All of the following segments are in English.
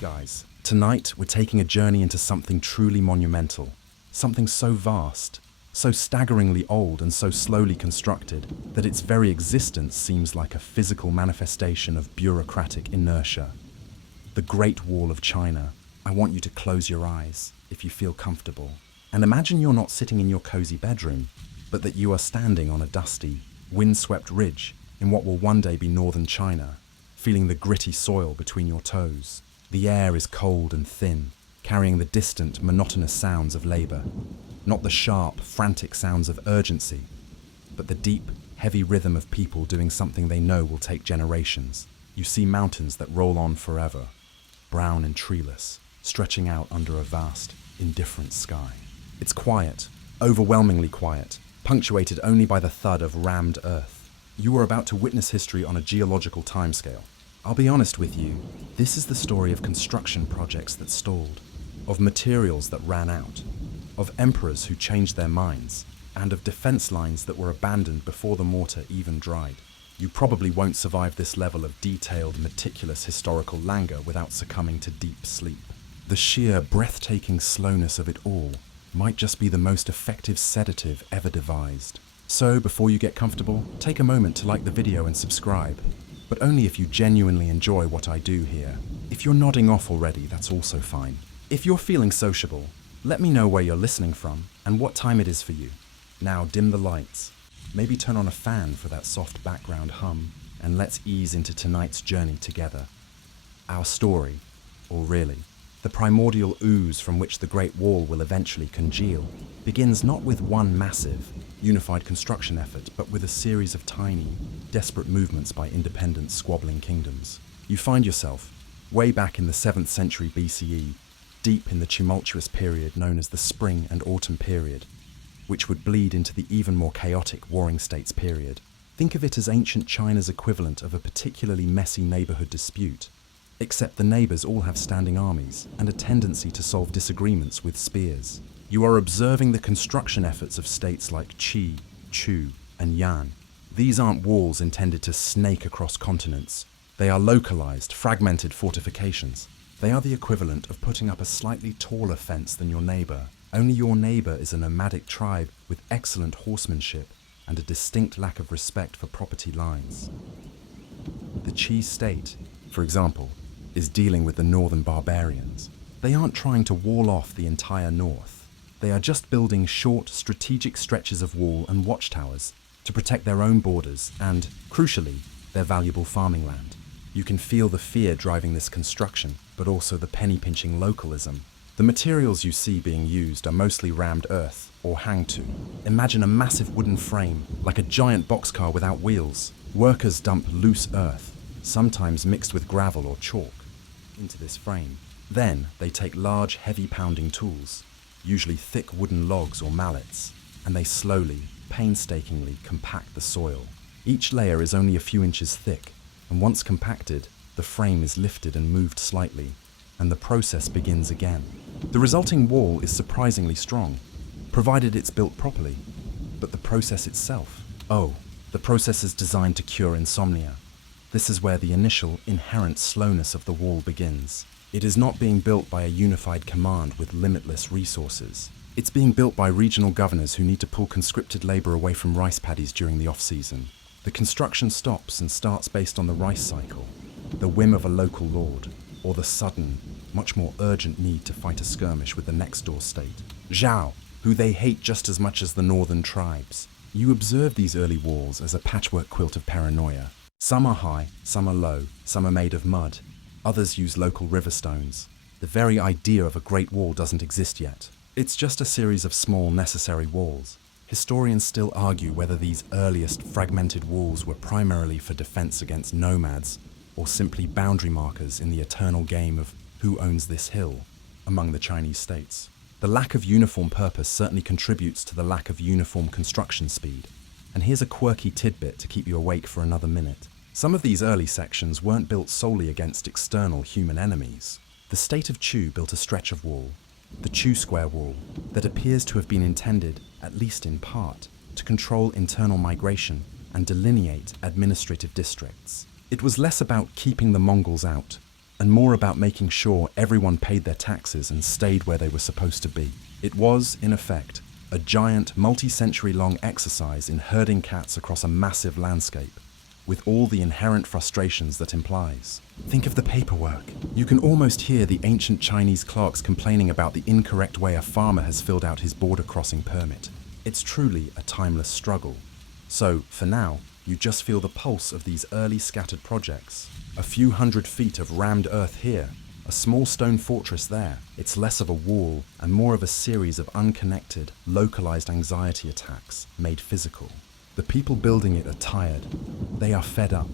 guys. Tonight, we're taking a journey into something truly monumental. Something so vast, so staggeringly old and so slowly constructed that its very existence seems like a physical manifestation of bureaucratic inertia. The Great Wall of China. I want you to close your eyes, if you feel comfortable, and imagine you're not sitting in your cozy bedroom, but that you are standing on a dusty, windswept ridge in what will one day be northern China, feeling the gritty soil between your toes. The air is cold and thin, carrying the distant, monotonous sounds of labor. Not the sharp, frantic sounds of urgency, but the deep, heavy rhythm of people doing something they know will take generations. You see mountains that roll on forever, brown and treeless, stretching out under a vast, indifferent sky. It's quiet, overwhelmingly quiet, punctuated only by the thud of rammed earth. You are about to witness history on a geological timescale. I'll be honest with you, this is the story of construction projects that stalled, of materials that ran out, of emperors who changed their minds, and of defense lines that were abandoned before the mortar even dried. You probably won't survive this level of detailed, meticulous historical languor without succumbing to deep sleep. The sheer, breathtaking slowness of it all might just be the most effective sedative ever devised. So, before you get comfortable, take a moment to like the video and subscribe, but only if you genuinely enjoy what I do here. If you're nodding off already, that's also fine. If you're feeling sociable, let me know where you're listening from and what time it is for you. Now dim the lights, maybe turn on a fan for that soft background hum, and let's ease into tonight's journey together. Our story, or really, the primordial ooze from which the Great Wall will eventually congeal, begins not with one massive, unified construction effort, but with a series of tiny, desperate movements by independent, squabbling kingdoms. You find yourself, way back in the 7th century BCE, deep in the tumultuous period known as the Spring and Autumn period, which would bleed into the even more chaotic Warring States period. Think of it as ancient China's equivalent of a particularly messy neighborhood dispute, except the neighbors all have standing armies and a tendency to solve disagreements with spears. You are observing the construction efforts of states like Qi, Chu, and Yan. These aren't walls intended to snake across continents. They are localized, fragmented fortifications. They are the equivalent of putting up a slightly taller fence than your neighbor. Only your neighbor is a nomadic tribe with excellent horsemanship and a distinct lack of respect for property lines. The Qi state, for example, is dealing with the northern barbarians. They aren't trying to wall off the entire north. They are just building short, strategic stretches of wall and watchtowers to protect their own borders and, crucially, their valuable farming land. You can feel the fear driving this construction, but also the penny-pinching localism. The materials you see being used are mostly rammed earth, or hang-to. Imagine a massive wooden frame, like a giant boxcar without wheels. Workers dump loose earth, sometimes mixed with gravel or chalk, into this frame. Then they take large, heavy-pounding tools, usually thick wooden logs or mallets, and they slowly, painstakingly compact the soil. Each layer is only a few inches thick, and once compacted, the frame is lifted and moved slightly, and the process begins again. The resulting wall is surprisingly strong, provided it's built properly. But the process itself? Oh, the process is designed to cure insomnia. This is where the initial, inherent slowness of the wall begins. It is not being built by a unified command with limitless resources. It's being built by regional governors who need to pull conscripted labor away from rice paddies during the off-season. The construction stops and starts based on the rice cycle, the whim of a local lord, or the sudden, much more urgent need to fight a skirmish with the next-door state, Zhao, who they hate just as much as the northern tribes. You observe these early walls as a patchwork quilt of paranoia. Some are high, some are low, some are made of mud, others use local river stones. The very idea of a great wall doesn't exist yet. It's just a series of small, necessary walls. Historians still argue whether these earliest fragmented walls were primarily for defense against nomads or simply boundary markers in the eternal game of who owns this hill among the Chinese states. The lack of uniform purpose certainly contributes to the lack of uniform construction speed. And here's a quirky tidbit to keep you awake for another minute. Some of these early sections weren't built solely against external human enemies. The state of Chu built a stretch of wall, the Chu Square Wall, that appears to have been intended, at least in part, to control internal migration and delineate administrative districts. It was less about keeping the Mongols out and more about making sure everyone paid their taxes and stayed where they were supposed to be. It was, in effect, a giant, multi-century-long exercise in herding cats across a massive landscape, with all the inherent frustrations that implies. Think of the paperwork. You can almost hear the ancient Chinese clerks complaining about the incorrect way a farmer has filled out his border crossing permit. It's truly a timeless struggle. So, for now, you just feel the pulse of these early scattered projects. A few hundred feet of rammed earth here, a small stone fortress there. It's less of a wall and more of a series of unconnected, localized anxiety attacks made physical. The people building it are tired, they are fed up,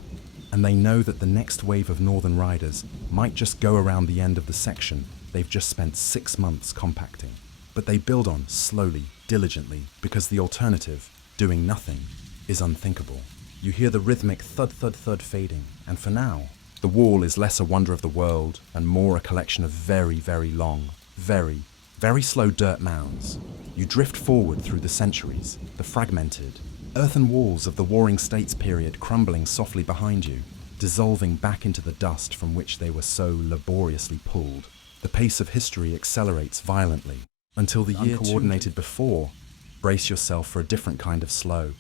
and they know that the next wave of Northern riders might just go around the end of the section they've just spent 6 months compacting. But they build on slowly, diligently, because the alternative, doing nothing, is unthinkable. You hear the rhythmic thud-thud-thud fading, and for now, the wall is less a wonder of the world and more a collection of very, very long, very, very slow dirt mounds. You drift forward through the centuries, the fragmented, earthen walls of the Warring States period crumbling softly behind you, dissolving back into the dust from which they were so laboriously pulled. The pace of history accelerates violently, until the year uncoordinated before. Brace yourself for a different kind of slow.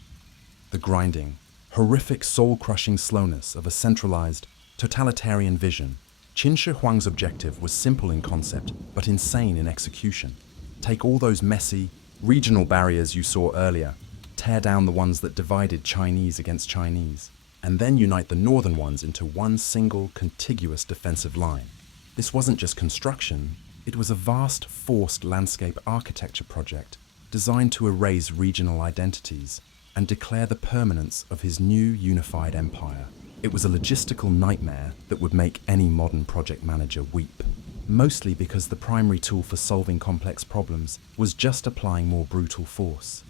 The grinding, horrific soul-crushing slowness of a centralized, totalitarian vision. Qin Shi Huang's objective was simple in concept, but insane in execution. Take all those messy, regional barriers you saw earlier, tear down the ones that divided Chinese against Chinese, and then unite the northern ones into one single, contiguous defensive line. This wasn't just construction, it was a vast, forced landscape architecture project designed to erase regional identities and declare the permanence of his new unified empire. It was a logistical nightmare that would make any modern project manager weep, mostly because the primary tool for solving complex problems was just applying more brutal force.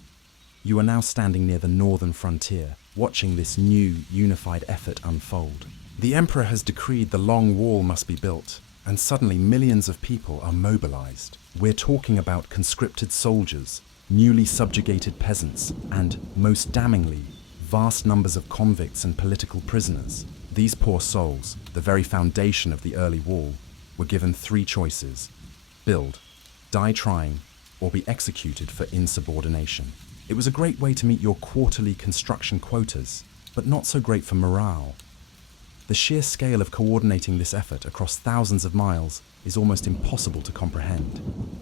You are now standing near the northern frontier, watching this new, unified effort unfold. The Emperor has decreed the long wall must be built, and suddenly millions of people are mobilized. We're talking about conscripted soldiers, newly subjugated peasants, and, most damningly, vast numbers of convicts and political prisoners. These poor souls, the very foundation of the early wall, were given 3 choices: build, die trying, or be executed for insubordination. It was a great way to meet your quarterly construction quotas, but not so great for morale. The sheer scale of coordinating this effort across thousands of miles is almost impossible to comprehend.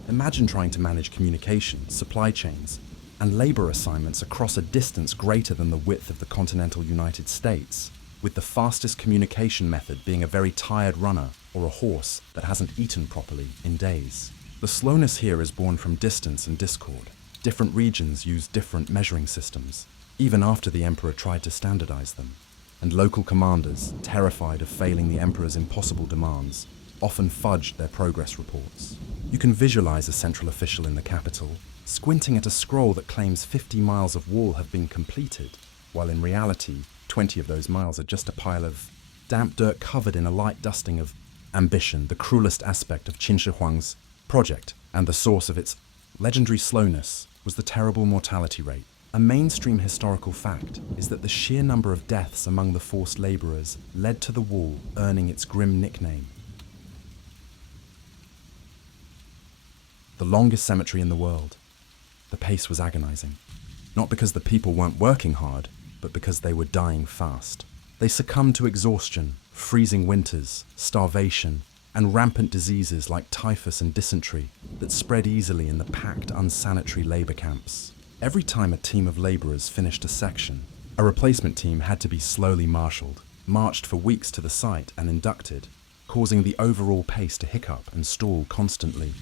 Imagine trying to manage communication, supply chains, and labor assignments across a distance greater than the width of the continental United States, with the fastest communication method being a very tired runner or a horse that hasn't eaten properly in days. The slowness here is born from distance and discord. Different regions use different measuring systems, even after the Emperor tried to standardize them. And local commanders, terrified of failing the Emperor's impossible demands, often fudged their progress reports. You can visualize a central official in the capital, squinting at a scroll that claims 50 miles of wall have been completed, while in reality, 20 of those miles are just a pile of damp dirt covered in a light dusting of ambition, the cruelest aspect of Qin Shi Huang's project, and the source of its legendary slowness was the terrible mortality rate. A mainstream historical fact is that the sheer number of deaths among the forced laborers led to the wall earning its grim nickname. The longest cemetery in the world. The pace was agonizing. Not because the people weren't working hard, but because they were dying fast. They succumbed to exhaustion, freezing winters, starvation, and rampant diseases like typhus and dysentery that spread easily in the packed, unsanitary labor camps. Every time a team of laborers finished a section, a replacement team had to be slowly marshaled, marched for weeks to the site and inducted, causing the overall pace to hiccup and stall constantly.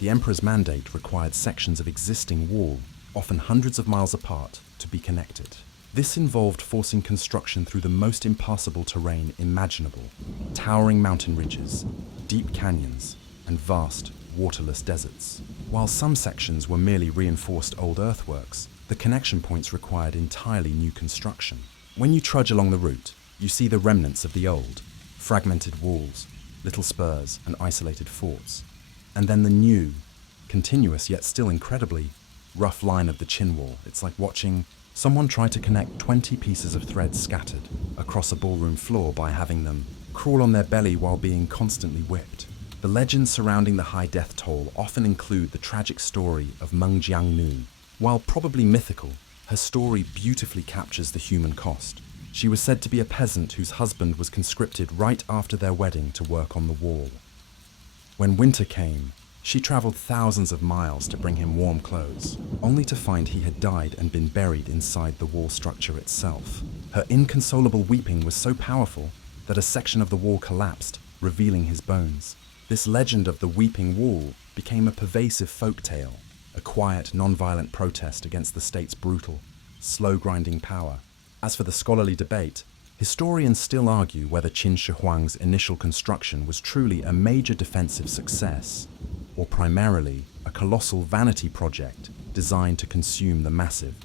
The Emperor's mandate required sections of existing wall, often hundreds of miles apart, to be connected. This involved forcing construction through the most impassable terrain imaginable: towering mountain ridges, deep canyons, and vast, waterless deserts. While some sections were merely reinforced old earthworks, the connection points required entirely new construction. When you trudge along the route, you see the remnants of the old, fragmented walls, little spurs, and isolated forts. And then the new, continuous yet still incredibly rough line of the Qin Wall. It's like watching someone try to connect 20 pieces of thread scattered across a ballroom floor by having them crawl on their belly while being constantly whipped. The legends surrounding the high death toll often include the tragic story of Meng Jiangnu. While probably mythical, her story beautifully captures the human cost. She was said to be a peasant whose husband was conscripted right after their wedding to work on the wall. When winter came, she traveled thousands of miles to bring him warm clothes, only to find he had died and been buried inside the wall structure itself. Her inconsolable weeping was so powerful that a section of the wall collapsed, revealing his bones. This legend of the weeping wall became a pervasive folk tale, a quiet, non-violent protest against the state's brutal, slow-grinding power. As for the scholarly debate, historians still argue whether Qin Shi Huang's initial construction was truly a major defensive success, or primarily a colossal vanity project designed to consume the massive,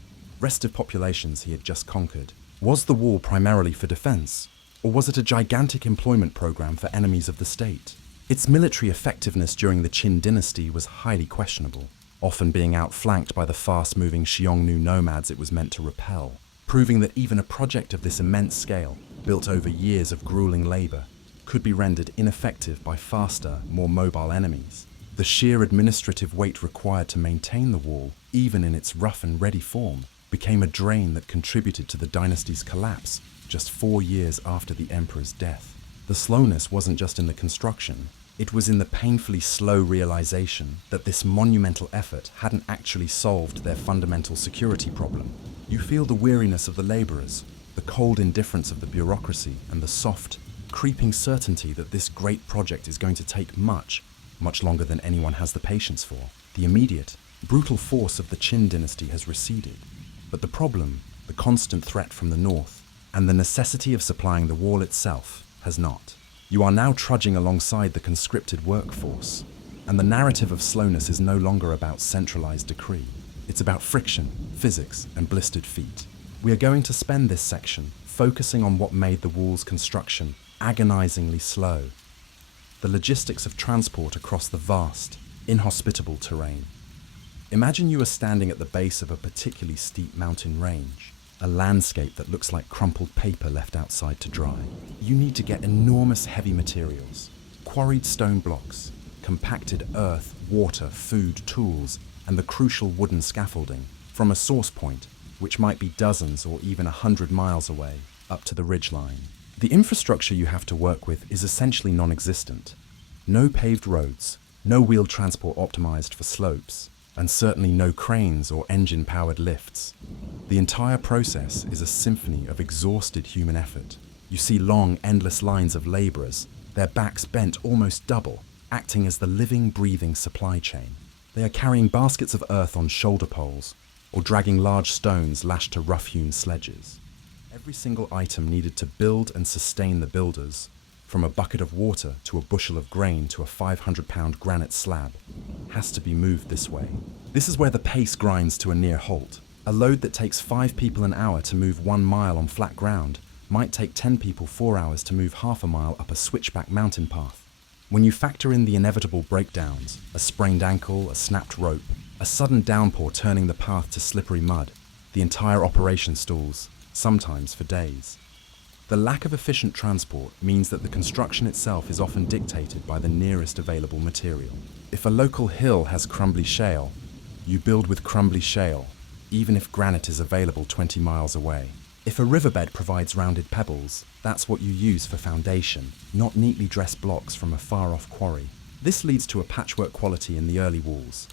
restive populations he had just conquered. Was the wall primarily for defense, or was it a gigantic employment program for enemies of the state? Its military effectiveness during the Qin dynasty was highly questionable, often being outflanked by the fast-moving Xiongnu nomads it was meant to repel, proving that even a project of this immense scale, built over years of grueling labor, could be rendered ineffective by faster, more mobile enemies. The sheer administrative weight required to maintain the wall, even in its rough and ready form, became a drain that contributed to the dynasty's collapse just 4 years after the emperor's death. The slowness wasn't just in the construction, it was in the painfully slow realization that this monumental effort hadn't actually solved their fundamental security problem. You feel the weariness of the laborers, the cold indifference of the bureaucracy, and the soft, creeping certainty that this great project is going to take much longer than anyone has the patience for. The immediate, brutal force of the Qin dynasty has receded, but the problem, the constant threat from the north, and the necessity of supplying the wall itself has not. You are now trudging alongside the conscripted workforce, and the narrative of slowness is no longer about centralized decree. It's about friction, physics, and blistered feet. We are going to spend this section focusing on what made the wall's construction agonizingly slow, the logistics of transport across the vast, inhospitable terrain. Imagine you are standing at the base of a particularly steep mountain range, a landscape that looks like crumpled paper left outside to dry. You need to get enormous heavy materials, quarried stone blocks, compacted earth, water, food, tools, and the crucial wooden scaffolding from a source point, which might be dozens or even 100 miles away, up to the ridgeline. The infrastructure you have to work with is essentially non-existent. No paved roads, no wheeled transport optimized for slopes, and certainly no cranes or engine-powered lifts. The entire process is a symphony of exhausted human effort. You see long, endless lines of laborers, their backs bent almost double, acting as the living, breathing supply chain. They are carrying baskets of earth on shoulder poles, or dragging large stones lashed to rough-hewn sledges. Every single item needed to build and sustain the builders, from a bucket of water to a bushel of grain to a 500-pound granite slab, has to be moved this way. This is where the pace grinds to a near halt. A load that takes 5 people an hour to move 1 mile on flat ground might take 10 people 4 hours to move half a mile up a switchback mountain path. When you factor in the inevitable breakdowns, a sprained ankle, a snapped rope, a sudden downpour turning the path to slippery mud, the entire operation stalls, sometimes for days. The lack of efficient transport means that the construction itself is often dictated by the nearest available material. If a local hill has crumbly shale, you build with crumbly shale, even if granite is available 20 miles away. If a riverbed provides rounded pebbles, that's what you use for foundation, not neatly dressed blocks from a far-off quarry. This leads to a patchwork quality in the early walls,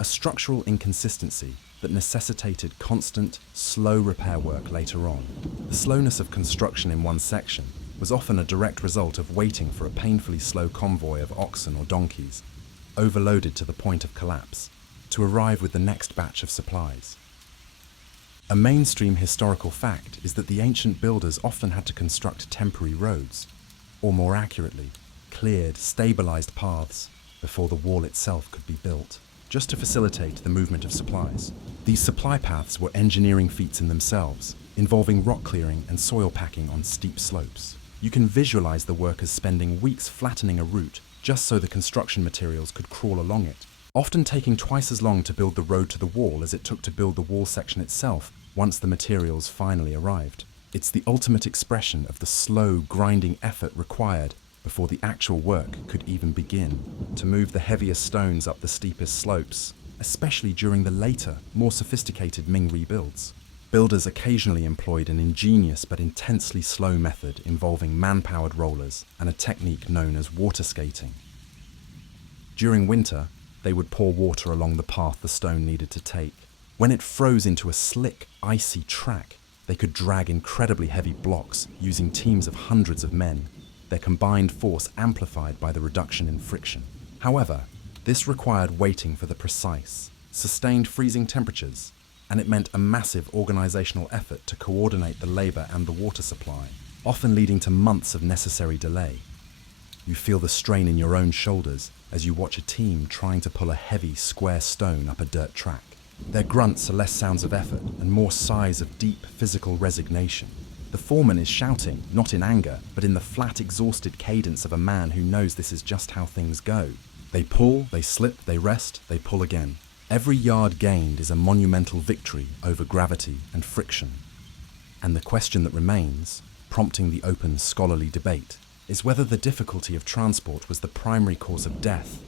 a structural inconsistency that necessitated constant, slow repair work later on. The slowness of construction in one section was often a direct result of waiting for a painfully slow convoy of oxen or donkeys, overloaded to the point of collapse, to arrive with the next batch of supplies. A mainstream historical fact is that the ancient builders often had to construct temporary roads, or more accurately, cleared, stabilized paths before the wall itself could be built, just to facilitate the movement of supplies. These supply paths were engineering feats in themselves, involving rock clearing and soil packing on steep slopes. You can visualize the workers spending weeks flattening a route just so the construction materials could crawl along it, often taking twice as long to build the road to the wall as it took to build the wall section itself once the materials finally arrived. It's the ultimate expression of the slow, grinding effort required before the actual work could even begin to move the heaviest stones up the steepest slopes, especially during the later, more sophisticated Ming rebuilds. Builders occasionally employed an ingenious but intensely slow method involving man-powered rollers and a technique known as water skating. During winter, they would pour water along the path the stone needed to take. When it froze into a slick, icy track, they could drag incredibly heavy blocks using teams of hundreds of men, their combined force amplified by the reduction in friction. However, this required waiting for the precise, sustained freezing temperatures, and it meant a massive organizational effort to coordinate the labor and the water supply, often leading to months of necessary delay. You feel the strain in your own shoulders as you watch a team trying to pull a heavy, square stone up a dirt track. Their grunts are less sounds of effort and more sighs of deep physical resignation. The foreman is shouting, not in anger, but in the flat, exhausted cadence of a man who knows this is just how things go. They pull, they slip, they rest, they pull again. Every yard gained is a monumental victory over gravity and friction. And the question that remains, prompting the open scholarly debate, is whether the difficulty of transport was the primary cause of death,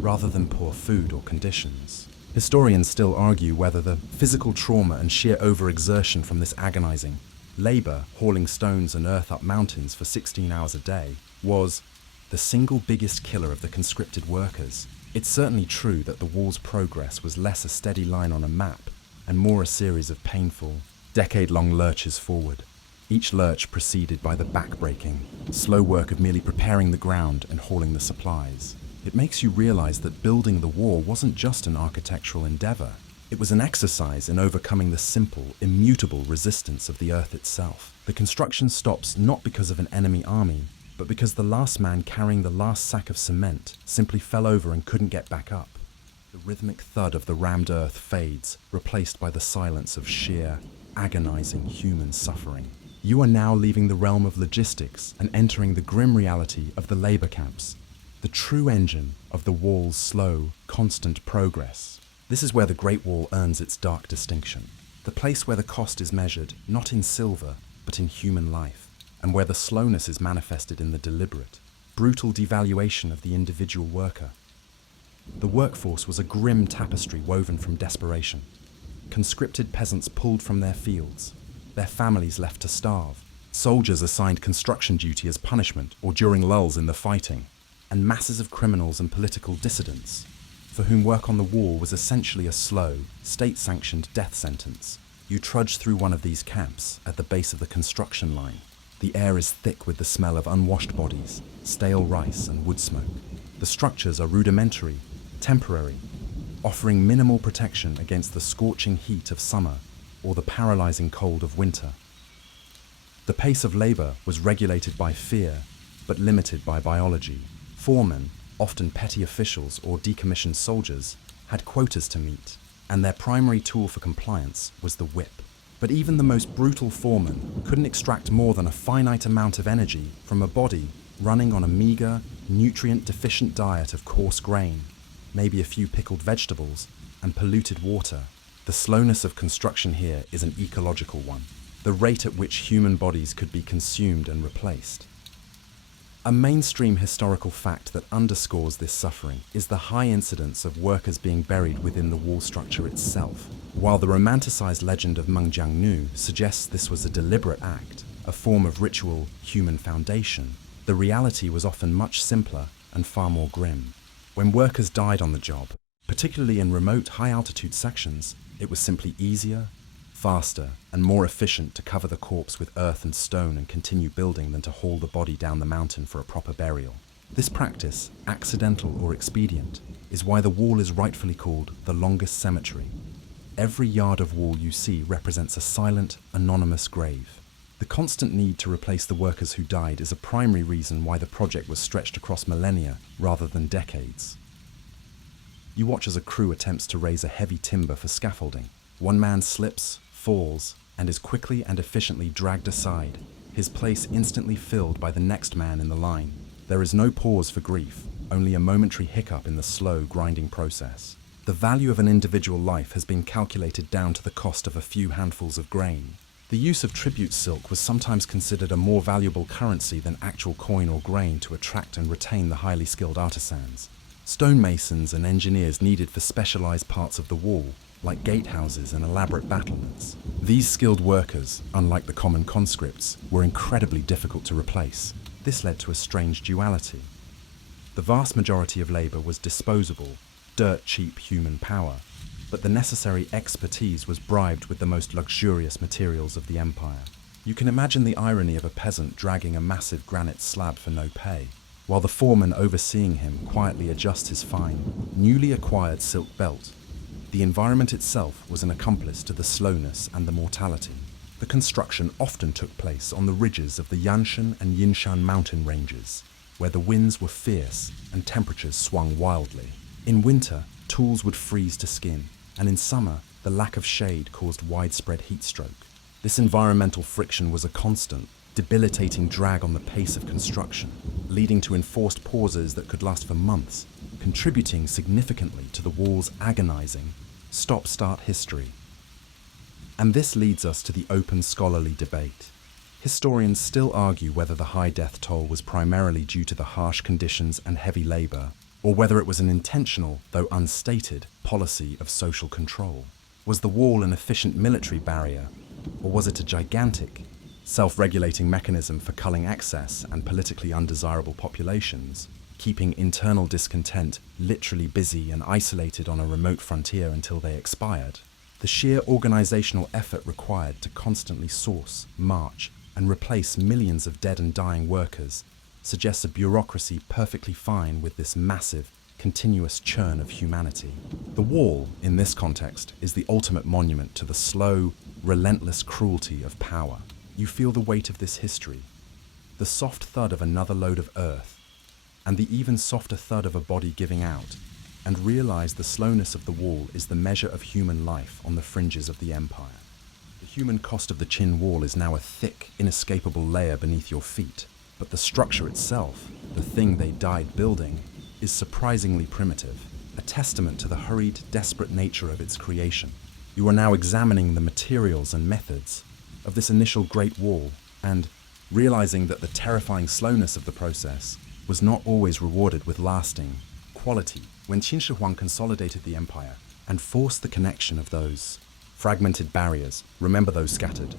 rather than poor food or conditions. Historians still argue whether the physical trauma and sheer overexertion from this agonizing labor, hauling stones and earth up mountains for 16 hours a day, was the single biggest killer of the conscripted workers. It's certainly true that the wall's progress was less a steady line on a map and more a series of painful, decade-long lurches forward, each lurch preceded by the back-breaking, slow work of merely preparing the ground and hauling the supplies. It makes you realize that building the wall wasn't just an architectural endeavor. It was an exercise in overcoming the simple, immutable resistance of the earth itself. The construction stops not because of an enemy army, but because the last man carrying the last sack of cement simply fell over and couldn't get back up. The rhythmic thud of the rammed earth fades, replaced by the silence of sheer, agonizing human suffering. You are now leaving the realm of logistics and entering the grim reality of the labor camps, the true engine of the wall's slow, constant progress. This is where the Great Wall earns its dark distinction, the place where the cost is measured not in silver, but in human life, and where the slowness is manifested in the deliberate, brutal devaluation of the individual worker. The workforce was a grim tapestry woven from desperation. Conscripted peasants pulled from their fields, their families left to starve, soldiers assigned construction duty as punishment or during lulls in the fighting, and masses of criminals and political dissidents, for whom work on the wall was essentially a slow, state-sanctioned death sentence. You trudge through one of these camps at the base of the construction line. The air is thick with the smell of unwashed bodies, stale rice and wood smoke. The structures are rudimentary, temporary, offering minimal protection against the scorching heat of summer or the paralyzing cold of winter. The pace of labor was regulated by fear, but limited by biology. Foremen, often petty officials or decommissioned soldiers, had quotas to meet, and their primary tool for compliance was the whip. But even the most brutal foreman couldn't extract more than a finite amount of energy from a body running on a meager, nutrient-deficient diet of coarse grain, maybe a few pickled vegetables, and polluted water. The slowness of construction here is an ecological one, the rate at which human bodies could be consumed and replaced. A mainstream historical fact that underscores this suffering is the high incidence of workers being buried within the wall structure itself. While the romanticized legend of Meng Jiangnu suggests this was a deliberate act, a form of ritual human foundation, the reality was often much simpler and far more grim. When workers died on the job, particularly in remote high-altitude sections, it was simply easier, faster, and more efficient to cover the corpse with earth and stone and continue building than to haul the body down the mountain for a proper burial. This practice, accidental or expedient, is why the wall is rightfully called the longest cemetery. Every yard of wall you see represents a silent, anonymous grave. The constant need to replace the workers who died is a primary reason why the project was stretched across millennia rather than decades. You watch as a crew attempts to raise a heavy timber for scaffolding. One man slips, falls, and is quickly and efficiently dragged aside, his place instantly filled by the next man in the line. There is no pause for grief, only a momentary hiccup in the slow, grinding process. The value of an individual life has been calculated down to the cost of a few handfuls of grain. The use of tribute silk was sometimes considered a more valuable currency than actual coin or grain to attract and retain the highly skilled artisans. Stonemasons and engineers needed for specialized parts of the wall, like gatehouses and elaborate battlements. These skilled workers, unlike the common conscripts, were incredibly difficult to replace. This led to a strange duality. The vast majority of labor was disposable, dirt-cheap human power, but the necessary expertise was bribed with the most luxurious materials of the empire. You can imagine the irony of a peasant dragging a massive granite slab for no pay, while the foreman overseeing him quietly adjusts his fine, newly acquired silk belt. The environment itself was an accomplice to the slowness and the mortality. The construction often took place on the ridges of the Yanshan and Yinshan mountain ranges, where the winds were fierce and temperatures swung wildly. In winter, tools would freeze to skin, and in summer, the lack of shade caused widespread heat stroke. This environmental friction was a constant, debilitating drag on the pace of construction, leading to enforced pauses that could last for months, contributing significantly to the wall's agonizing, stop-start history. And this leads us to the open scholarly debate. Historians still argue whether the high death toll was primarily due to the harsh conditions and heavy labor, or whether it was an intentional, though unstated, policy of social control. Was the wall an efficient military barrier, or was it a gigantic, self-regulating mechanism for culling excess and politically undesirable populations, keeping internal discontent literally busy and isolated on a remote frontier until they expired? The sheer organizational effort required to constantly source, march, and replace millions of dead and dying workers suggests a bureaucracy perfectly fine with this massive, continuous churn of humanity. The wall, in this context, is the ultimate monument to the slow, relentless cruelty of power. You feel the weight of this history, the soft thud of another load of earth, and the even softer thud of a body giving out, and realize the slowness of the wall is the measure of human life on the fringes of the empire. The human cost of the Qin wall is now a thick, inescapable layer beneath your feet, but the structure itself, the thing they died building, is surprisingly primitive, a testament to the hurried, desperate nature of its creation. You are now examining the materials and methods of this initial Great Wall, and realizing that the terrifying slowness of the process was not always rewarded with lasting quality. When Qin Shi Huang consolidated the empire and forced the connection of those fragmented barriers, remember those scattered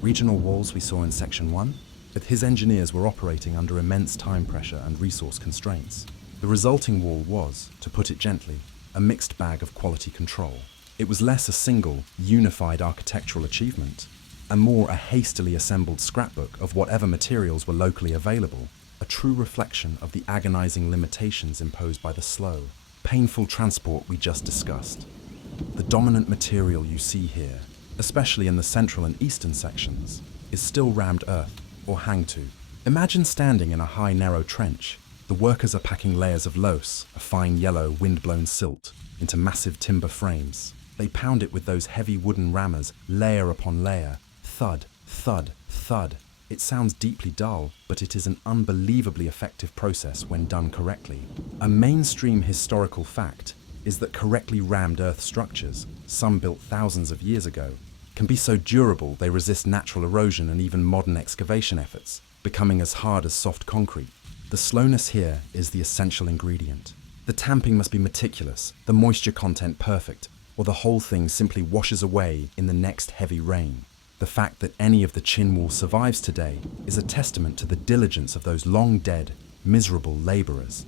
regional walls we saw in Section 1? But his engineers were operating under immense time pressure and resource constraints. The resulting wall was, to put it gently, a mixed bag of quality control. It was less a single, unified architectural achievement, and more a hastily assembled scrapbook of whatever materials were locally available, a true reflection of the agonizing limitations imposed by the slow, painful transport we just discussed. The dominant material you see here, especially in the central and eastern sections, is still rammed earth, or hangtu. Imagine standing in a high, narrow trench. The workers are packing layers of loess, a fine yellow, wind-blown silt, into massive timber frames. They pound it with those heavy wooden rammers, layer upon layer, thud, thud, thud. It sounds deeply dull, but it is an unbelievably effective process when done correctly. A mainstream historical fact is that correctly rammed earth structures, some built thousands of years ago, can be so durable they resist natural erosion and even modern excavation efforts, becoming as hard as soft concrete. The slowness here is the essential ingredient. The tamping must be meticulous, the moisture content perfect, or the whole thing simply washes away in the next heavy rain. The fact that any of the Qin wall survives today is a testament to the diligence of those long-dead, miserable laborers.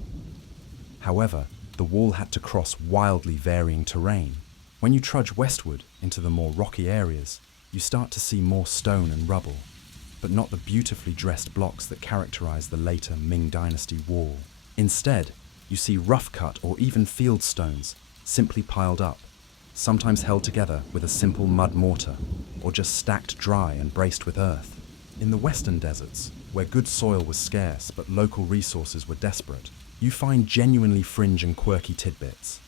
However, the wall had to cross wildly varying terrain. When you trudge westward into the more rocky areas, you start to see more stone and rubble, but not the beautifully dressed blocks that characterize the later Ming Dynasty wall. Instead, you see rough-cut or even field stones simply piled up, sometimes held together with a simple mud mortar, or just stacked dry and braced with earth. In the western deserts, where good soil was scarce but local resources were desperate, you find genuinely fringe and quirky tidbits.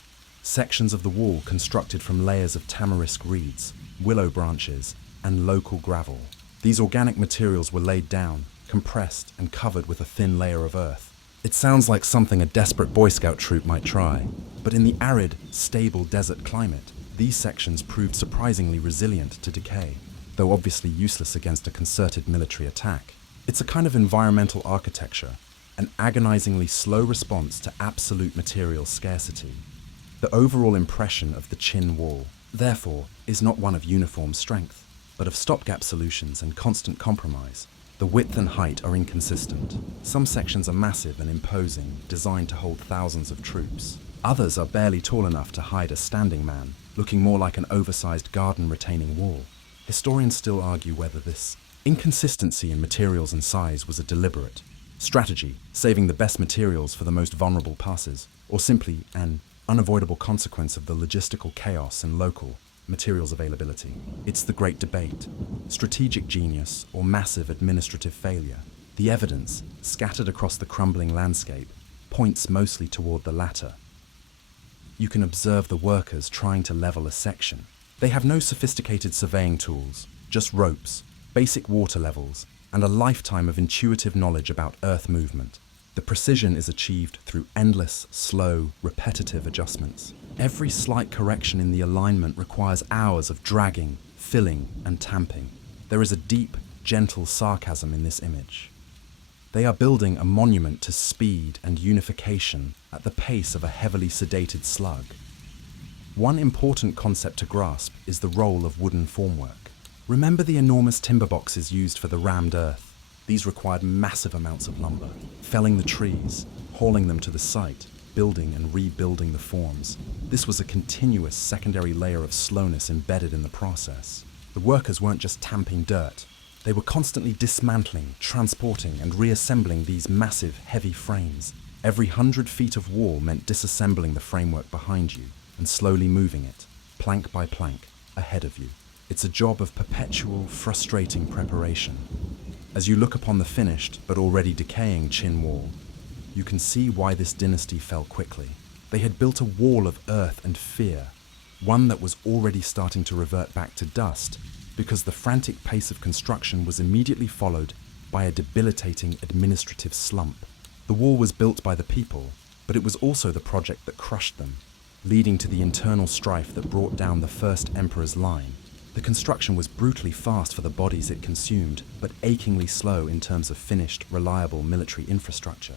Sections of the wall constructed from layers of tamarisk reeds, willow branches, and local gravel. These organic materials were laid down, compressed, and covered with a thin layer of earth. It sounds like something a desperate Boy Scout troop might try, but in the arid, stable desert climate, these sections proved surprisingly resilient to decay. though obviously useless against a concerted military attack. It's a kind of environmental architecture, an agonizingly slow response to absolute material scarcity. The overall impression of the Qin Wall, therefore, is not one of uniform strength, but of stopgap solutions and constant compromise. The width and height are inconsistent. Some sections are massive and imposing, designed to hold thousands of troops. Others are barely tall enough to hide a standing man, looking more like an oversized garden retaining wall. Historians still argue whether this inconsistency in materials and size was a deliberate strategy, saving the best materials for the most vulnerable passes, or simply an unavoidable consequence of the logistical chaos and local materials availability. It's the great debate: strategic genius or massive administrative failure. The evidence, scattered across the crumbling landscape, points mostly toward the latter. You can observe the workers trying to level a section. They have no sophisticated surveying tools, just ropes, basic water levels, and a lifetime of intuitive knowledge about earth movement. The precision is achieved through endless, slow, repetitive adjustments. Every slight correction in the alignment requires hours of dragging, filling, and tamping. There is a deep, gentle sarcasm in this image. They are building a monument to speed and unification at the pace of a heavily sedated slug. One important concept to grasp is the role of wooden formwork. Remember the enormous timber boxes used for the rammed earth? These required massive amounts of lumber, felling the trees, hauling them to the site, building and rebuilding the forms. This was a continuous secondary layer of slowness embedded in the process. The workers weren't just tamping dirt. They were constantly dismantling, transporting, and reassembling these massive, heavy frames. Every 100 feet of wall meant disassembling the framework behind you and slowly moving it, plank by plank, ahead of you. It's a job of perpetual, frustrating preparation. As you look upon the finished, but already decaying Qin Wall, you can see why this dynasty fell quickly. They had built a wall of earth and fear, one that was already starting to revert back to dust, because the frantic pace of construction was immediately followed by a debilitating administrative slump. The wall was built by the people, but it was also the project that crushed them, leading to the internal strife that brought down the first emperor's line. The construction was brutally fast for the bodies it consumed, but achingly slow in terms of finished, reliable military infrastructure.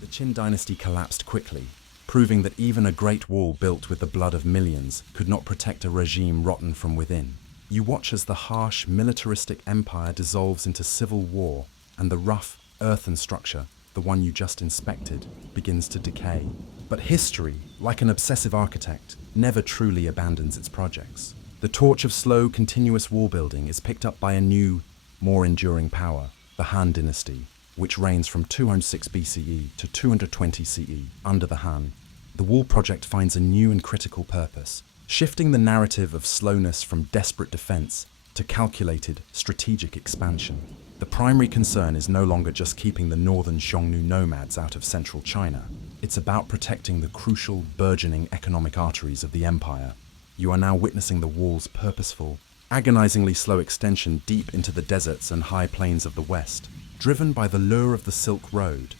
The Qin dynasty collapsed quickly, proving that even a great wall built with the blood of millions could not protect a regime rotten from within. You watch as the harsh, militaristic empire dissolves into civil war, and the rough, earthen structure, the one you just inspected, begins to decay. But history, like an obsessive architect, never truly abandons its projects. The torch of slow, continuous wall building is picked up by a new, more enduring power, the Han Dynasty, which reigns from 206 BCE to 220 CE. Under the Han, the wall project finds a new and critical purpose, shifting the narrative of slowness from desperate defense to calculated, strategic expansion. The primary concern is no longer just keeping the northern Xiongnu nomads out of central China. It's about protecting the crucial, burgeoning economic arteries of the empire. You are now witnessing the wall's purposeful, agonizingly slow extension deep into the deserts and high plains of the West, driven by the lure of the Silk Road.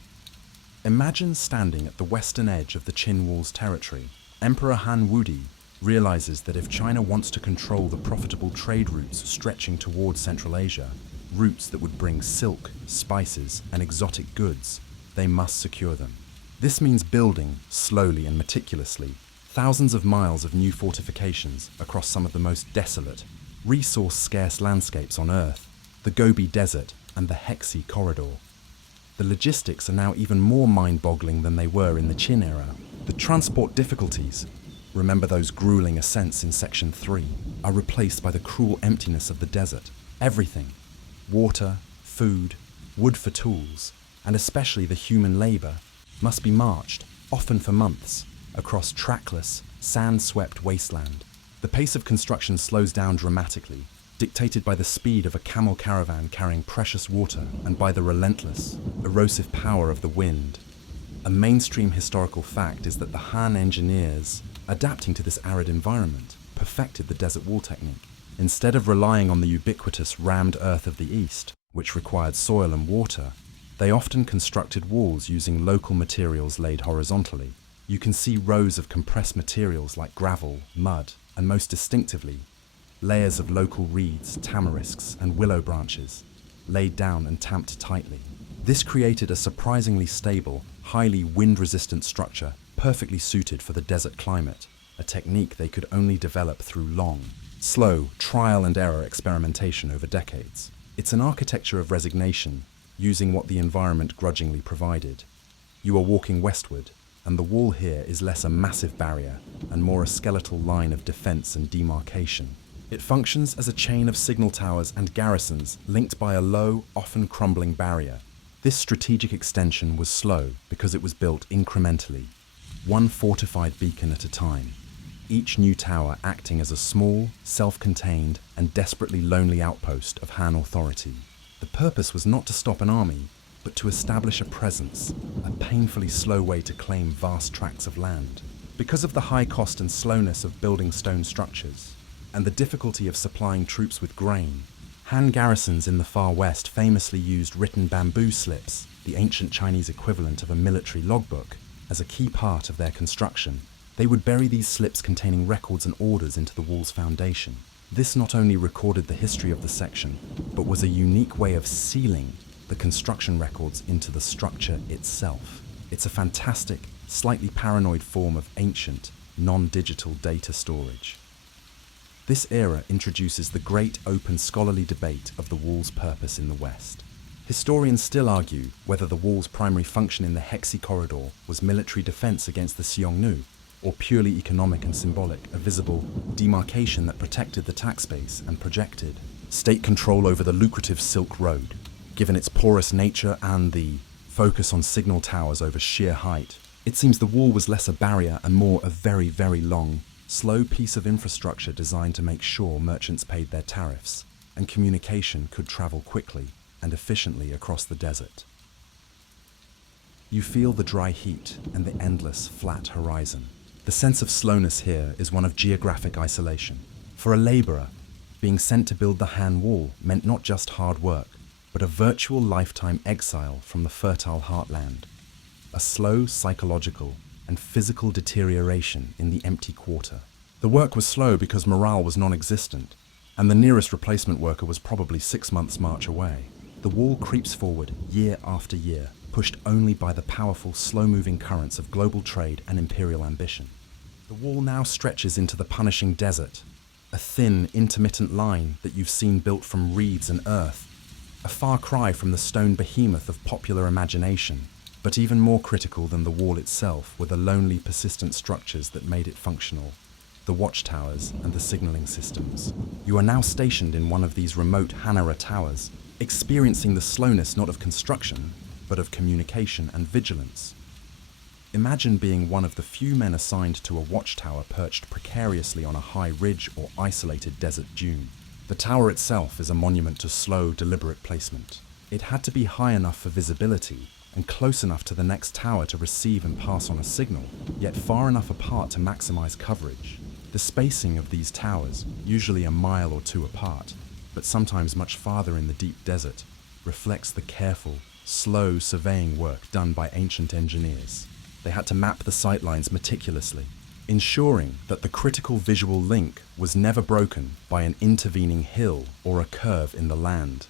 Imagine standing at the western edge of the Qin Wall's territory. Emperor Han Wudi realizes that if China wants to control the profitable trade routes stretching towards Central Asia, routes that would bring silk, spices, and exotic goods, they must secure them. This means building, slowly and meticulously, thousands of miles of new fortifications across some of the most desolate, resource-scarce landscapes on Earth, the Gobi Desert and the Hexi Corridor. The logistics are now even more mind-boggling than they were in the Qin era. The transport difficulties, remember those grueling ascents in Section 3, are replaced by the cruel emptiness of the desert. Everything, water, food, wood for tools, and especially the human labor, must be marched, often for months, across trackless, sand-swept wasteland. The pace of construction slows down dramatically, dictated by the speed of a camel caravan carrying precious water and by the relentless, erosive power of the wind. A mainstream historical fact is that the Han engineers, adapting to this arid environment, perfected the desert wall technique. Instead of relying on the ubiquitous rammed earth of the East, which required soil and water, they often constructed walls using local materials laid horizontally. You can see rows of compressed materials like gravel, mud, and most distinctively, layers of local reeds, tamarisks, and willow branches, laid down and tamped tightly. This created a surprisingly stable, highly wind-resistant structure, perfectly suited for the desert climate, a technique they could only develop through long, slow, trial-and-error experimentation over decades. It's an architecture of resignation, using what the environment grudgingly provided. You are walking westward, and the wall here is less a massive barrier and more a skeletal line of defense and demarcation. It functions as a chain of signal towers and garrisons linked by a low, often crumbling barrier. This strategic extension was slow because it was built incrementally, one fortified beacon at a time, each new tower acting as a small, self-contained, and desperately lonely outpost of Han authority. The purpose was not to stop an army, but to establish a presence, a painfully slow way to claim vast tracts of land. Because of the high cost and slowness of building stone structures, and the difficulty of supplying troops with grain, Han garrisons in the far west famously used written bamboo slips, the ancient Chinese equivalent of a military logbook, as a key part of their construction. They would bury these slips containing records and orders into the wall's foundation. This not only recorded the history of the section, but was a unique way of sealing the construction records into the structure itself. It's a fantastic, slightly paranoid form of ancient, non-digital data storage. This era introduces the great open scholarly debate of the wall's purpose in the West. Historians still argue whether the wall's primary function in the Hexi corridor was military defense against the Xiongnu, or purely economic and symbolic, a visible demarcation that protected the tax base and projected state control over the lucrative Silk Road, given its porous nature and the focus on signal towers over sheer height. It seems the wall was less a barrier and more a very, very long, slow piece of infrastructure designed to make sure merchants paid their tariffs and communication could travel quickly and efficiently across the desert. You feel the dry heat and the endless, flat horizon. The sense of slowness here is one of geographic isolation. For a laborer, being sent to build the Han Wall meant not just hard work, but a virtual lifetime exile from the fertile heartland. A slow psychological and physical deterioration in the empty quarter. The work was slow because morale was non-existent, and the nearest replacement worker was probably 6 months' march away. The wall creeps forward year after year, pushed only by the powerful, slow-moving currents of global trade and imperial ambition. The wall now stretches into the punishing desert, a thin, intermittent line that you've seen built from reeds and earth, a far cry from the stone behemoth of popular imagination. But even more critical than the wall itself were the lonely, persistent structures that made it functional, the watchtowers and the signaling systems. You are now stationed in one of these remote Han-era towers, experiencing the slowness not of construction, but of communication and vigilance. Imagine being one of the few men assigned to a watchtower perched precariously on a high ridge or isolated desert dune. The tower itself is a monument to slow, deliberate placement. It had to be high enough for visibility, and close enough to the next tower to receive and pass on a signal, yet far enough apart to maximize coverage. The spacing of these towers, usually a mile or two apart, but sometimes much farther in the deep desert, reflects the careful, slow surveying work done by ancient engineers. They had to map the sightlines meticulously, ensuring that the critical visual link was never broken by an intervening hill or a curve in the land.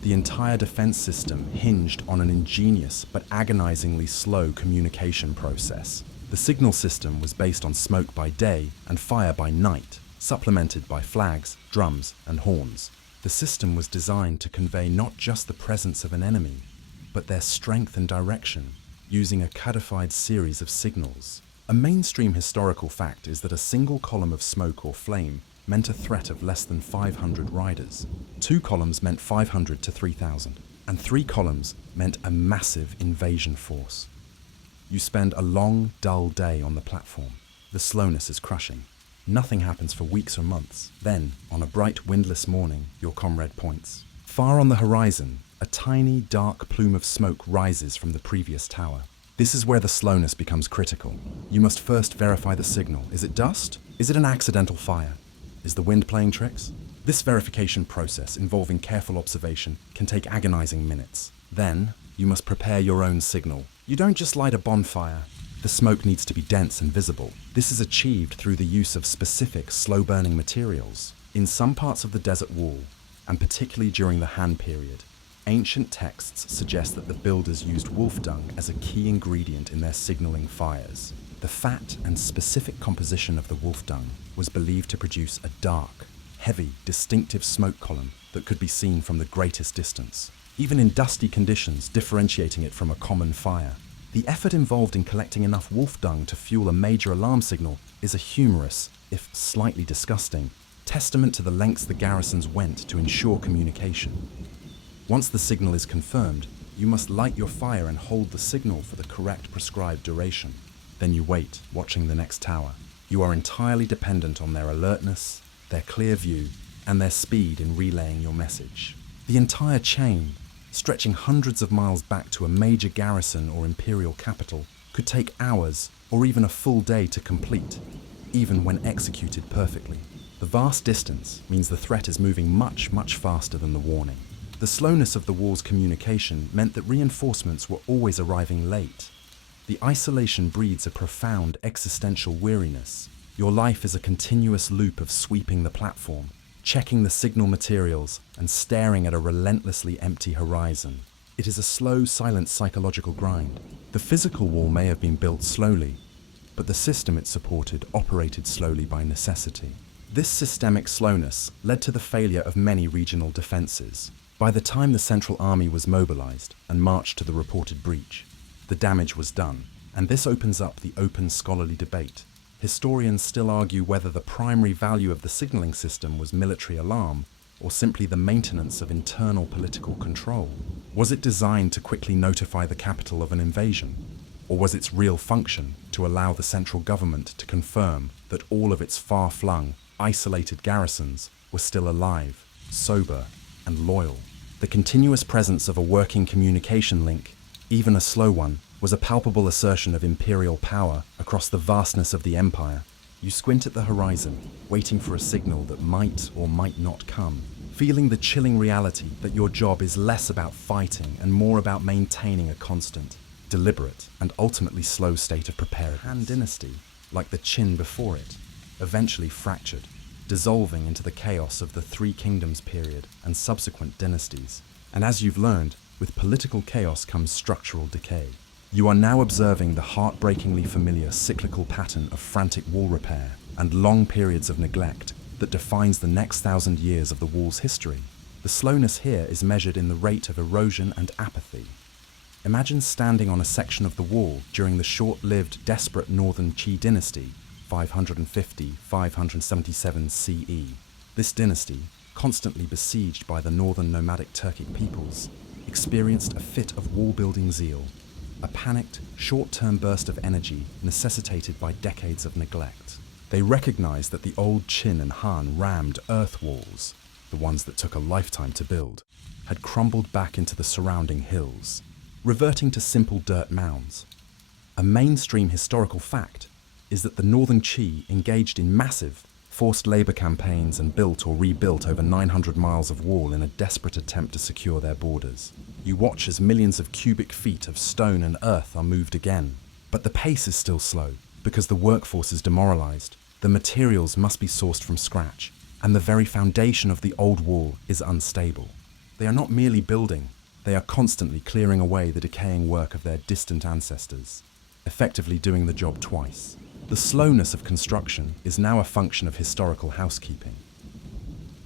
The entire defense system hinged on an ingenious but agonizingly slow communication process. The signal system was based on smoke by day and fire by night, supplemented by flags, drums, and horns. The system was designed to convey not just the presence of an enemy, but their strength and direction, using a codified series of signals. A mainstream historical fact is that a single column of smoke or flame meant a threat of less than 500 riders. 2 columns meant 500 to 3,000, and 3 columns meant a massive invasion force. You spend a long, dull day on the platform. The slowness is crushing. Nothing happens for weeks or months. Then, on a bright, windless morning, your comrade points. Far on the horizon, a tiny, dark plume of smoke rises from the previous tower. This is where the slowness becomes critical. You must first verify the signal. Is it dust? Is it an accidental fire? Is the wind playing tricks? This verification process, involving careful observation, can take agonizing minutes. Then, you must prepare your own signal. You don't just light a bonfire. The the smoke needs to be dense and visible. This is achieved through the use of specific slow-burning materials. In some parts of the desert wall, and particularly during the Han period, ancient texts suggest that the builders used wolf dung as a key ingredient in their signaling fires. The fat and specific composition of the wolf dung was believed to produce a dark, heavy, distinctive smoke column that could be seen from the greatest distance, even in dusty conditions, differentiating it from a common fire. The effort involved in collecting enough wolf dung to fuel a major alarm signal is a humorous, if slightly disgusting, testament to the lengths the garrisons went to ensure communication. Once the signal is confirmed, you must light your fire and hold the signal for the correct prescribed duration. Then you wait, watching the next tower. You are entirely dependent on their alertness, their clear view, and their speed in relaying your message. The entire chain, stretching hundreds of miles back to a major garrison or imperial capital, could take hours or even a full day to complete, even when executed perfectly. The vast distance means the threat is moving much, much faster than the warning. The slowness of the wall's communication meant that reinforcements were always arriving late. The isolation breeds a profound existential weariness. Your life is a continuous loop of sweeping the platform, checking the signal materials, and staring at a relentlessly empty horizon. It is a slow, silent psychological grind. The physical wall may have been built slowly, but the system it supported operated slowly by necessity. This systemic slowness led to the failure of many regional defenses. By the time the Central Army was mobilized and marched to the reported breach, the damage was done, and this opens up the open scholarly debate. Historians still argue whether the primary value of the signaling system was military alarm or simply the maintenance of internal political control. Was it designed to quickly notify the capital of an invasion, or was its real function to allow the central government to confirm that all of its far-flung, isolated garrisons were still alive, sober, and loyal? The continuous presence of a working communication link, even a slow one, was a palpable assertion of imperial power across the vastness of the empire. You squint at the horizon, waiting for a signal that might or might not come, feeling the chilling reality that your job is less about fighting and more about maintaining a constant, deliberate, and ultimately slow state of preparedness. Han Dynasty, like the Qin before it, eventually fractured, dissolving into the chaos of the Three Kingdoms period and subsequent dynasties. And as you've learned, with political chaos comes structural decay. You are now observing the heartbreakingly familiar cyclical pattern of frantic wall repair and long periods of neglect that defines the next 1,000 years of the wall's history. The slowness here is measured in the rate of erosion and apathy. Imagine standing on a section of the wall during the short-lived, desperate northern Qi dynasty, 550-577 CE. This dynasty, constantly besieged by the northern nomadic Turkic peoples, experienced a fit of wall-building zeal, a panicked, short-term burst of energy necessitated by decades of neglect. They recognized that the old Qin and Han rammed earth walls, the ones that took a lifetime to build, had crumbled back into the surrounding hills, reverting to simple dirt mounds. A mainstream historical fact is that the northern Qi engaged in massive, forced labor campaigns and built or rebuilt over 900 miles of wall in a desperate attempt to secure their borders. You watch as millions of cubic feet of stone and earth are moved again. But the pace is still slow, because the workforce is demoralized, the materials must be sourced from scratch, and the very foundation of the old wall is unstable. They are not merely building, they are constantly clearing away the decaying work of their distant ancestors, effectively doing the job twice. The slowness of construction is now a function of historical housekeeping.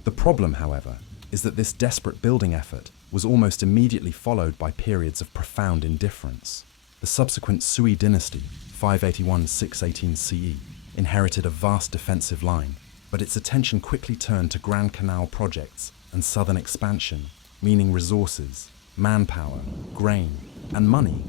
The problem, however, is that this desperate building effort was almost immediately followed by periods of profound indifference. The subsequent Sui dynasty, 581-618 CE, inherited a vast defensive line, but its attention quickly turned to Grand Canal projects and southern expansion, meaning resources, manpower, grain, and money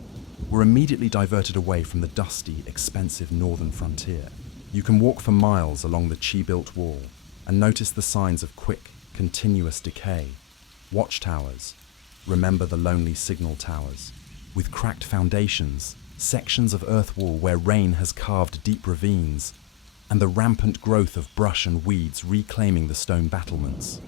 were immediately diverted away from the dusty, expensive northern frontier. You can walk for miles along the Qi-built wall and notice the signs of quick, continuous decay. Watchtowers, remember the lonely signal towers, with cracked foundations, sections of earth wall where rain has carved deep ravines, and the rampant growth of brush and weeds reclaiming the stone battlements.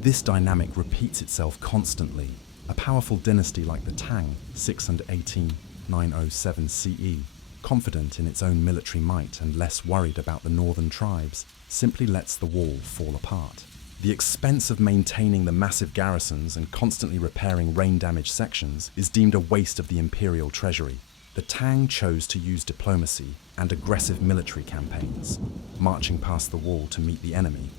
This dynamic repeats itself constantly. A powerful dynasty like the Tang, 618-907 CE, confident in its own military might and less worried about the northern tribes, simply lets the wall fall apart. The expense of maintaining the massive garrisons and constantly repairing rain-damaged sections is deemed a waste of the imperial treasury. The Tang chose to use diplomacy and aggressive military campaigns, marching past the wall to meet the enemy,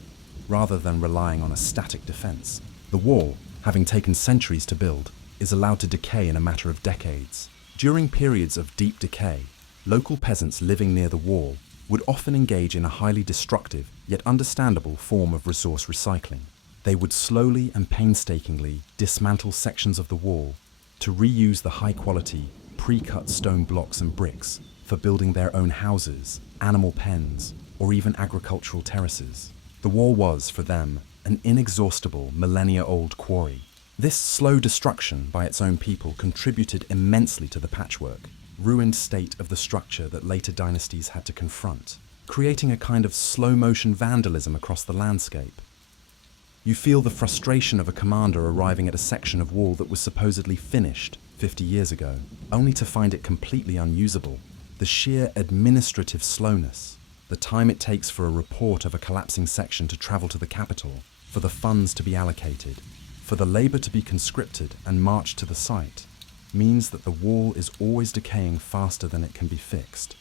rather than relying on a static defense. The wall, having taken centuries to build, is allowed to decay in a matter of decades. During periods of deep decay, local peasants living near the wall would often engage in a highly destructive yet understandable form of resource recycling. They would slowly and painstakingly dismantle sections of the wall to reuse the high-quality, pre-cut stone blocks and bricks for building their own houses, animal pens, or even agricultural terraces. The wall was, for them, an inexhaustible, millennia-old quarry. This slow destruction by its own people contributed immensely to the patchwork, ruined state of the structure that later dynasties had to confront, creating a kind of slow-motion vandalism across the landscape. You feel the frustration of a commander arriving at a section of wall that was supposedly finished 50 years ago, only to find it completely unusable. The sheer administrative slowness, the time it takes for a report of a collapsing section to travel to the capital, for the funds to be allocated, for the labor to be conscripted and marched to the site, means that the wall is always decaying faster than it can be fixed.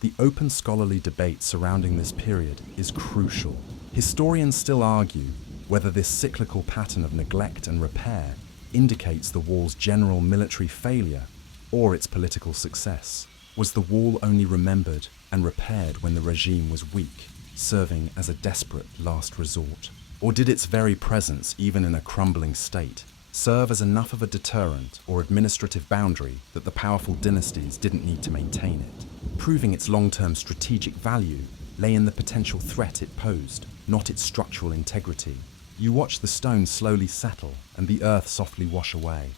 The open scholarly debate surrounding this period is crucial. Historians still argue whether this cyclical pattern of neglect and repair indicates the wall's general military failure or its political success. Was the wall only remembered and repaired when the regime was weak, serving as a desperate last resort? Or did its very presence, even in a crumbling state, serve as enough of a deterrent or administrative boundary that the powerful dynasties didn't need to maintain it? Proving its long-term strategic value lay in the potential threat it posed, not its structural integrity. You watch the stone slowly settle and the earth softly wash away,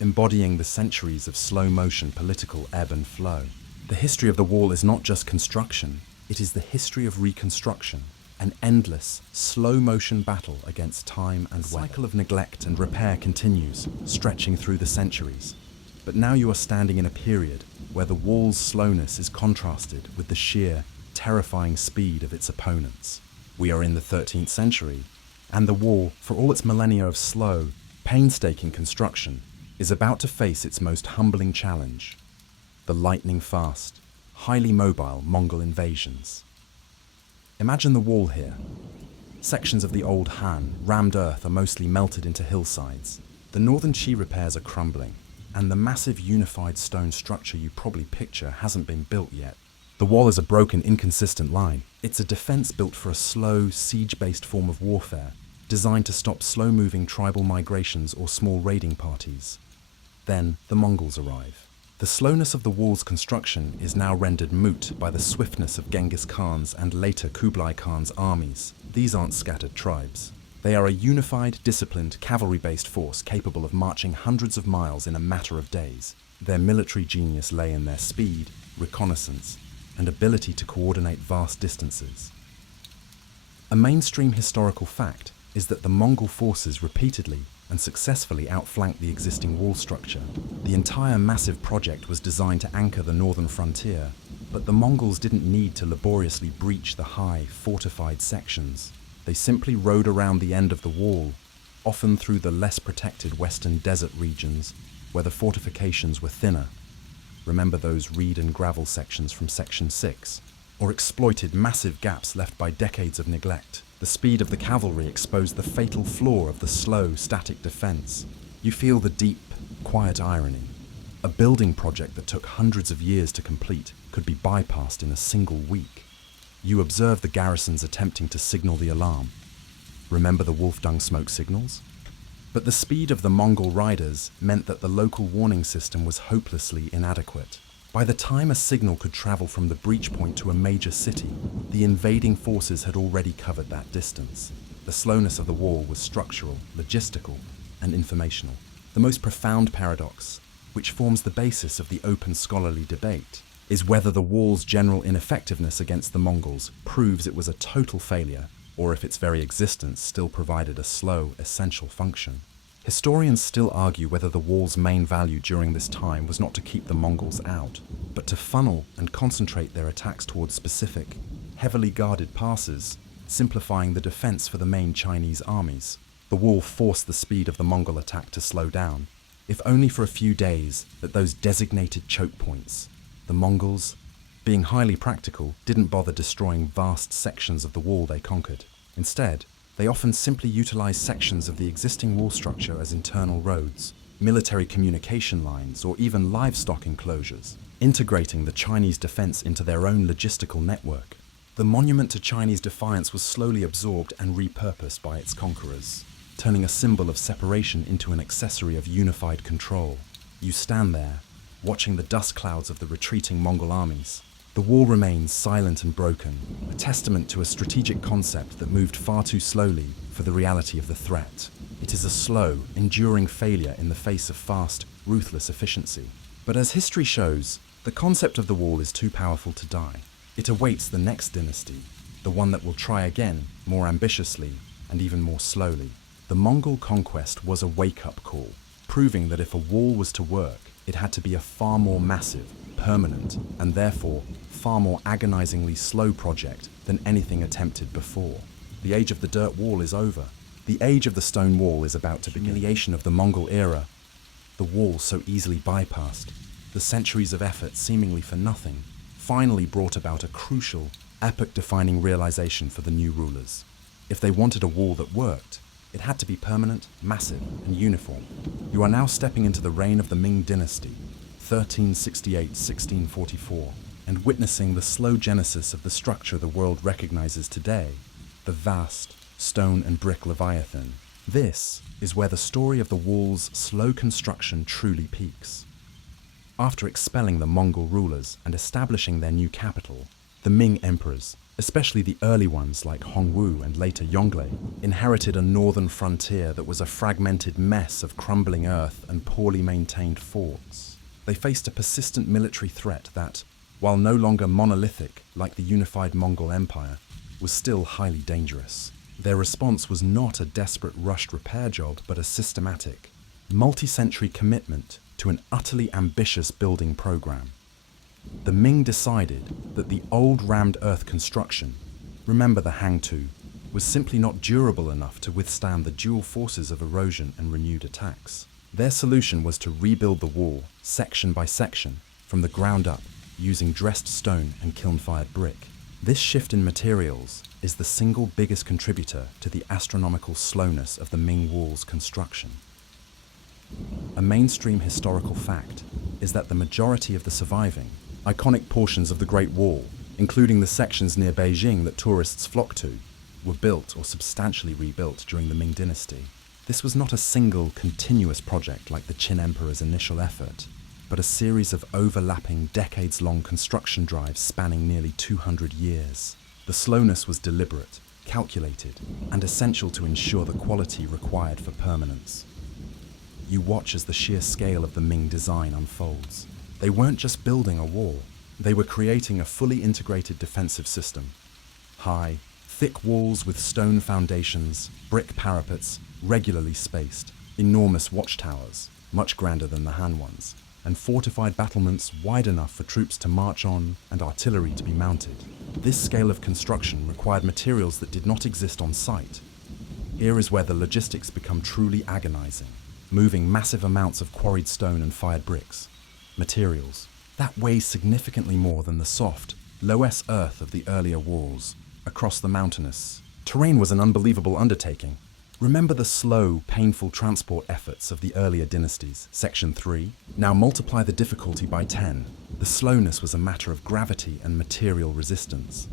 embodying the centuries of slow-motion political ebb and flow. The history of the wall is not just construction, it is the history of reconstruction, an endless, slow-motion battle against time and weather. The cycle of neglect and repair continues, stretching through the centuries. But now you are standing in a period where the wall's slowness is contrasted with the sheer, terrifying speed of its opponents. We are in the 13th century, and the wall, for all its millennia of slow, painstaking construction, is about to face its most humbling challenge: the lightning-fast, highly mobile Mongol invasions. Imagine the wall here. Sections of the old Han, rammed earth are mostly melted into hillsides. The northern Qi repairs are crumbling, and the massive unified stone structure you probably picture hasn't been built yet. The wall is a broken, inconsistent line. It's a defense built for a slow, siege-based form of warfare, designed to stop slow-moving tribal migrations or small raiding parties. Then the Mongols arrive. The slowness of the wall's construction is now rendered moot by the swiftness of Genghis Khan's and later Kublai Khan's armies. These aren't scattered tribes. They are a unified, disciplined, cavalry-based force capable of marching hundreds of miles in a matter of days. Their military genius lay in their speed, reconnaissance, and ability to coordinate vast distances. A mainstream historical fact is that the Mongol forces repeatedly and successfully outflanked the existing wall structure. The entire massive project was designed to anchor the northern frontier, but the Mongols didn't need to laboriously breach the high, fortified sections. They simply rode around the end of the wall, often through the less protected western desert regions where the fortifications were thinner. Remember those reed and gravel sections from Section 6? Or exploited massive gaps left by decades of neglect. The speed of the cavalry exposed the fatal flaw of the slow, static defense. You feel the deep, quiet irony. A building project that took hundreds of years to complete could be bypassed in a single week. You observe the garrisons attempting to signal the alarm. Remember the wolf dung smoke signals? But the speed of the Mongol riders meant that the local warning system was hopelessly inadequate. By the time a signal could travel from the breach point to a major city, the invading forces had already covered that distance. The slowness of the wall was structural, logistical, and informational. The most profound paradox, which forms the basis of the open scholarly debate, is whether the wall's general ineffectiveness against the Mongols proves it was a total failure, or if its very existence still provided a slow, essential function. Historians still argue whether the wall's main value during this time was not to keep the Mongols out, but to funnel and concentrate their attacks towards specific, heavily guarded passes, simplifying the defense for the main Chinese armies. The wall forced the speed of the Mongol attack to slow down, if only for a few days, at those designated choke points. The Mongols, being highly practical, didn't bother destroying vast sections of the wall they conquered. Instead, they often simply utilized sections of the existing wall structure as internal roads, military communication lines, or even livestock enclosures, integrating the Chinese defense into their own logistical network. The monument to Chinese defiance was slowly absorbed and repurposed by its conquerors, turning a symbol of separation into an accessory of unified control. You stand there, watching the dust clouds of the retreating Mongol armies. The wall remains silent and broken, a testament to a strategic concept that moved far too slowly for the reality of the threat. It is a slow, enduring failure in the face of fast, ruthless efficiency. But as history shows, the concept of the wall is too powerful to die. It awaits the next dynasty, the one that will try again, more ambitiously, and even more slowly. The Mongol conquest was a wake-up call, proving that if a wall was to work, it had to be a far more massive, permanent, and therefore far more agonizingly slow project than anything attempted before. The age of the dirt wall is over. The age of the stone wall is about to begin. The humiliation of the Mongol era, the wall so easily bypassed, the centuries of effort seemingly for nothing, finally brought about a crucial, epoch-defining realization for the new rulers. If they wanted a wall that worked, it had to be permanent, massive, and uniform. You are now stepping into the reign of the Ming Dynasty, 1368-1644, and witnessing the slow genesis of the structure the world recognizes today, the vast stone and brick Leviathan. This is where the story of the wall's slow construction truly peaks. After expelling the Mongol rulers and establishing their new capital, the Ming emperors, especially the early ones like Hongwu and later Yongle, inherited a northern frontier that was a fragmented mess of crumbling earth and poorly maintained forts. They faced a persistent military threat that, while no longer monolithic like the unified Mongol Empire, was still highly dangerous. Their response was not a desperate rushed repair job, but a systematic, multi-century commitment to an utterly ambitious building program. The Ming decided that the old rammed earth construction, remember the hangtu, was simply not durable enough to withstand the dual forces of erosion and renewed attacks. Their solution was to rebuild the wall, section by section, from the ground up, using dressed stone and kiln-fired brick. This shift in materials is the single biggest contributor to the astronomical slowness of the Ming Wall's construction. A mainstream historical fact is that the majority of the surviving, iconic portions of the Great Wall, including the sections near Beijing that tourists flock to, were built or substantially rebuilt during the Ming Dynasty. This was not a single, continuous project like the Qin Emperor's initial effort, but a series of overlapping, decades-long construction drives spanning nearly 200 years. The slowness was deliberate, calculated, and essential to ensure the quality required for permanence. You watch as the sheer scale of the Ming design unfolds. They weren't just building a wall, they were creating a fully integrated defensive system. High, thick walls with stone foundations, brick parapets, regularly spaced, enormous watchtowers, much grander than the Han ones, and fortified battlements wide enough for troops to march on and artillery to be mounted. This scale of construction required materials that did not exist on site. Here is where the logistics become truly agonizing, moving massive amounts of quarried stone and fired bricks. Materials that weigh significantly more than the soft, low-S earth of the earlier walls. Across the mountainous terrain was an unbelievable undertaking. Remember the slow, painful transport efforts of the earlier dynasties, Section 3? Now multiply the difficulty by 10. The slowness was a matter of gravity and material resistance.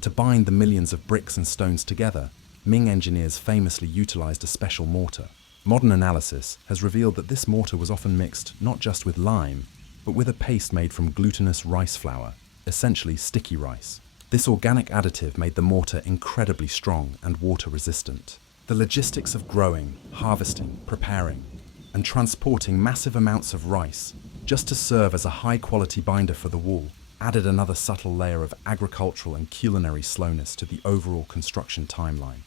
To bind the millions of bricks and stones together, Ming engineers famously utilized a special mortar. Modern analysis has revealed that this mortar was often mixed not just with lime, but with a paste made from glutinous rice flour, essentially sticky rice. This organic additive made the mortar incredibly strong and water-resistant. The logistics of growing, harvesting, preparing, and transporting massive amounts of rice just to serve as a high-quality binder for the wall added another subtle layer of agricultural and culinary slowness to the overall construction timeline.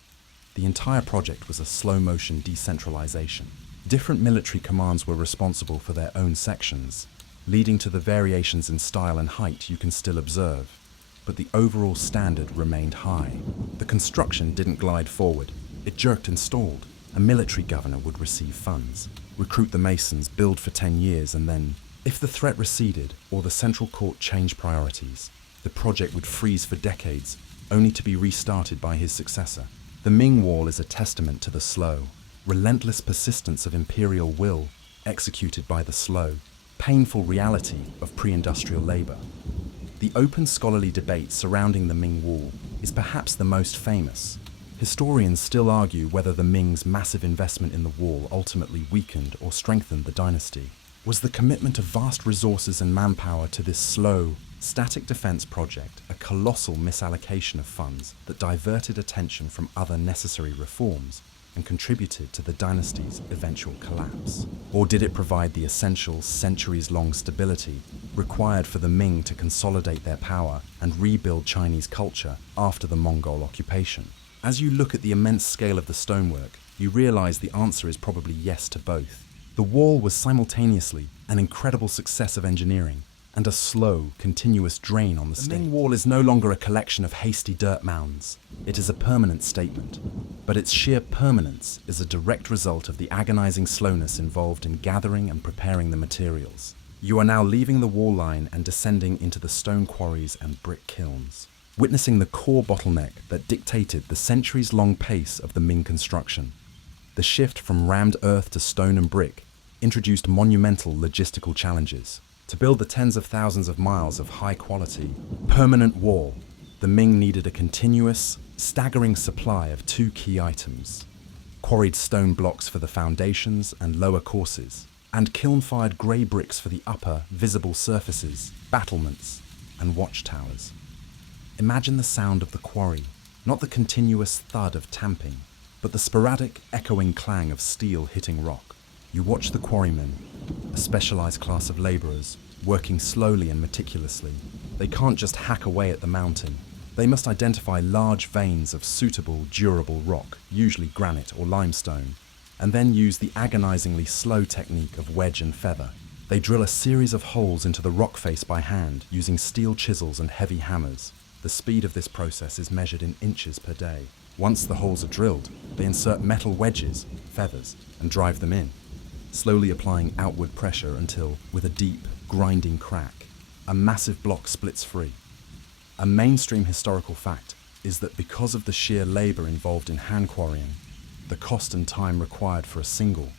The entire project was a slow-motion decentralization. Different military commands were responsible for their own sections. leading to the variations in style and height you can still observe. But the overall standard remained high. The construction didn't glide forward. It jerked and stalled. A military governor would receive funds, recruit the masons, build for 10 years, and then, if the threat receded or the central court changed priorities, the project would freeze for decades, only to be restarted by his successor. The Ming Wall is a testament to the slow, relentless persistence of imperial will executed by the slow, painful reality of pre-industrial labor. The open scholarly debate surrounding the Ming Wall is perhaps the most famous. Historians still argue whether the Ming's massive investment in the wall ultimately weakened or strengthened the dynasty. Was the commitment of vast resources and manpower to this slow, static defense project a colossal misallocation of funds that diverted attention from other necessary reforms and contributed to the dynasty's eventual collapse? Or did it provide the essential centuries-long stability required for the Ming to consolidate their power and rebuild Chinese culture after the Mongol occupation? As you look at the immense scale of the stonework, you realize the answer is probably yes to both. The wall was simultaneously an incredible success of engineering and a slow, continuous drain on the state. The Ming Wall is no longer a collection of hasty dirt mounds. It is a permanent statement. But its sheer permanence is a direct result of the agonizing slowness involved in gathering and preparing the materials. You are now leaving the wall line and descending into the stone quarries and brick kilns, witnessing the core bottleneck that dictated the centuries-long pace of the Ming construction. The shift from rammed earth to stone and brick introduced monumental logistical challenges. To build the tens of thousands of miles of high-quality, permanent wall, the Ming needed a continuous, staggering supply of two key items: quarried stone blocks for the foundations and lower courses, and kiln-fired grey bricks for the upper, visible surfaces, battlements, and watchtowers. Imagine the sound of the quarry, not the continuous thud of tamping, but the sporadic, echoing clang of steel hitting rock. You watch the quarrymen, a specialized class of laborers, working slowly and meticulously. They can't just hack away at the mountain. They must identify large veins of suitable, durable rock, usually granite or limestone, and then use the agonizingly slow technique of wedge and feather. They drill a series of holes into the rock face by hand, using steel chisels and heavy hammers. The speed of this process is measured in inches per day. Once the holes are drilled, they insert metal wedges, feathers, and drive them in, slowly applying outward pressure until, with a deep, grinding crack, a massive block splits free. A mainstream historical fact is that because of the sheer labor involved in hand quarrying, the cost and time required for a single,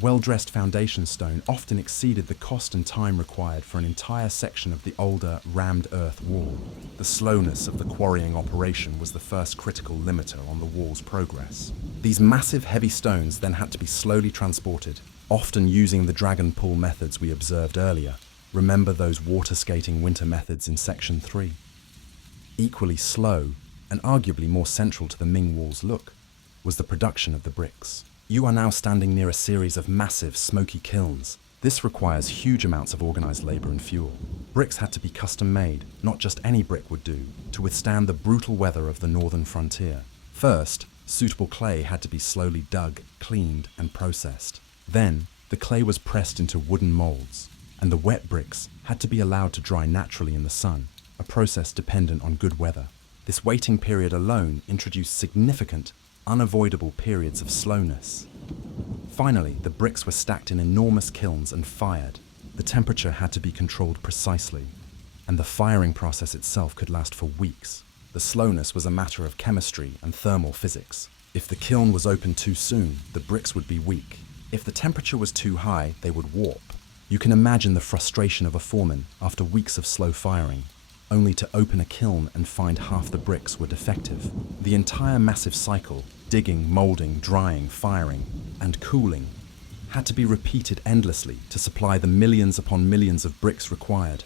well-dressed foundation stone often exceeded the cost and time required for an entire section of the older, rammed earth wall. The slowness of the quarrying operation was the first critical limiter on the wall's progress. These massive, heavy stones then had to be slowly transported, often using the dragon pull methods we observed earlier. Remember those water skating winter methods in Section 3? Equally slow, and arguably more central to the Ming Wall's look, was the production of the bricks. You are now standing near a series of massive, smoky kilns. This requires huge amounts of organized labor and fuel. Bricks had to be custom-made, not just any brick would do, to withstand the brutal weather of the northern frontier. First, suitable clay had to be slowly dug, cleaned, and processed. Then, the clay was pressed into wooden molds, and the wet bricks had to be allowed to dry naturally in the sun, a process dependent on good weather. This waiting period alone introduced significant, unavoidable periods of slowness. Finally, the bricks were stacked in enormous kilns and fired. The temperature had to be controlled precisely, and the firing process itself could last for weeks. The slowness was a matter of chemistry and thermal physics. If the kiln was opened too soon, the bricks would be weak. If the temperature was too high, they would warp. You can imagine the frustration of a foreman after weeks of slow firing, only to open a kiln and find half the bricks were defective. The entire massive cycle, digging, molding, drying, firing, and cooling, had to be repeated endlessly to supply the millions upon millions of bricks required.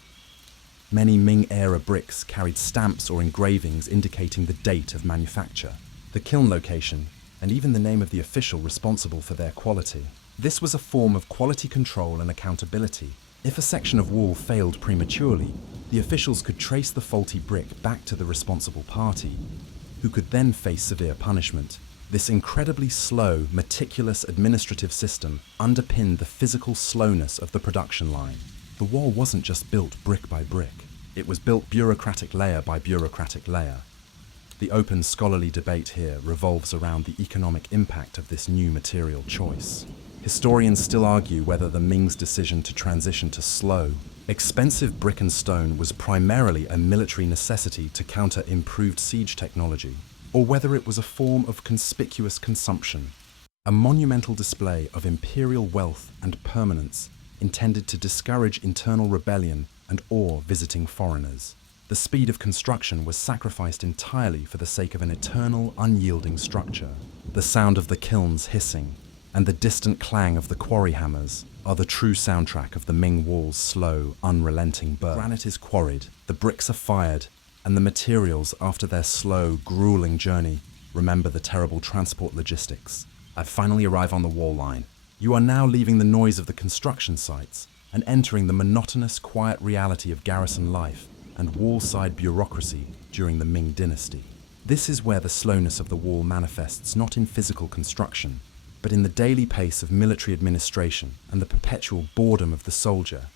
Many Ming-era bricks carried stamps or engravings indicating the date of manufacture, the kiln location, and even the name of the official responsible for their quality. This was a form of quality control and accountability. If a section of wall failed prematurely, the officials could trace the faulty brick back to the responsible party, who could then face severe punishment. This incredibly slow, meticulous administrative system underpinned the physical slowness of the production line. The wall wasn't just built brick by brick. It was built bureaucratic layer by bureaucratic layer. The open scholarly debate here revolves around the economic impact of this new material choice. Historians still argue whether the Ming's decision to transition to slow, expensive brick and stone was primarily a military necessity to counter improved siege technology, or whether it was a form of conspicuous consumption, a monumental display of imperial wealth and permanence intended to discourage internal rebellion and awe visiting foreigners. The speed of construction was sacrificed entirely for the sake of an eternal, unyielding structure. The sound of the kilns hissing and the distant clang of the quarry hammers are the true soundtrack of the Ming Wall's slow, unrelenting burn. Granite is quarried, the bricks are fired, and the materials, after their slow, grueling journey, remember the terrible transport logistics. I finally arrive on the wall line. You are now leaving the noise of the construction sites and entering the monotonous, quiet reality of garrison life and wall-side bureaucracy during the Ming Dynasty. This is where the slowness of the wall manifests not in physical construction, but in the daily pace of military administration and the perpetual boredom of the soldier.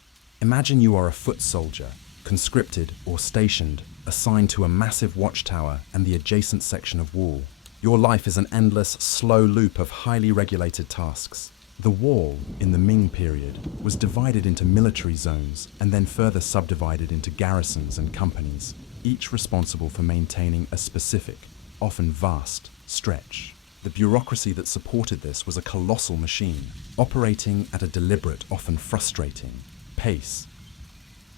Imagine you are a foot soldier, conscripted or stationed, assigned to a massive watchtower and the adjacent section of wall. Your life is an endless, slow loop of highly regulated tasks. The wall, in the Ming period, was divided into military zones and then further subdivided into garrisons and companies, each responsible for maintaining a specific, often vast, stretch. The bureaucracy that supported this was a colossal machine, operating at a deliberate, often frustrating, pace.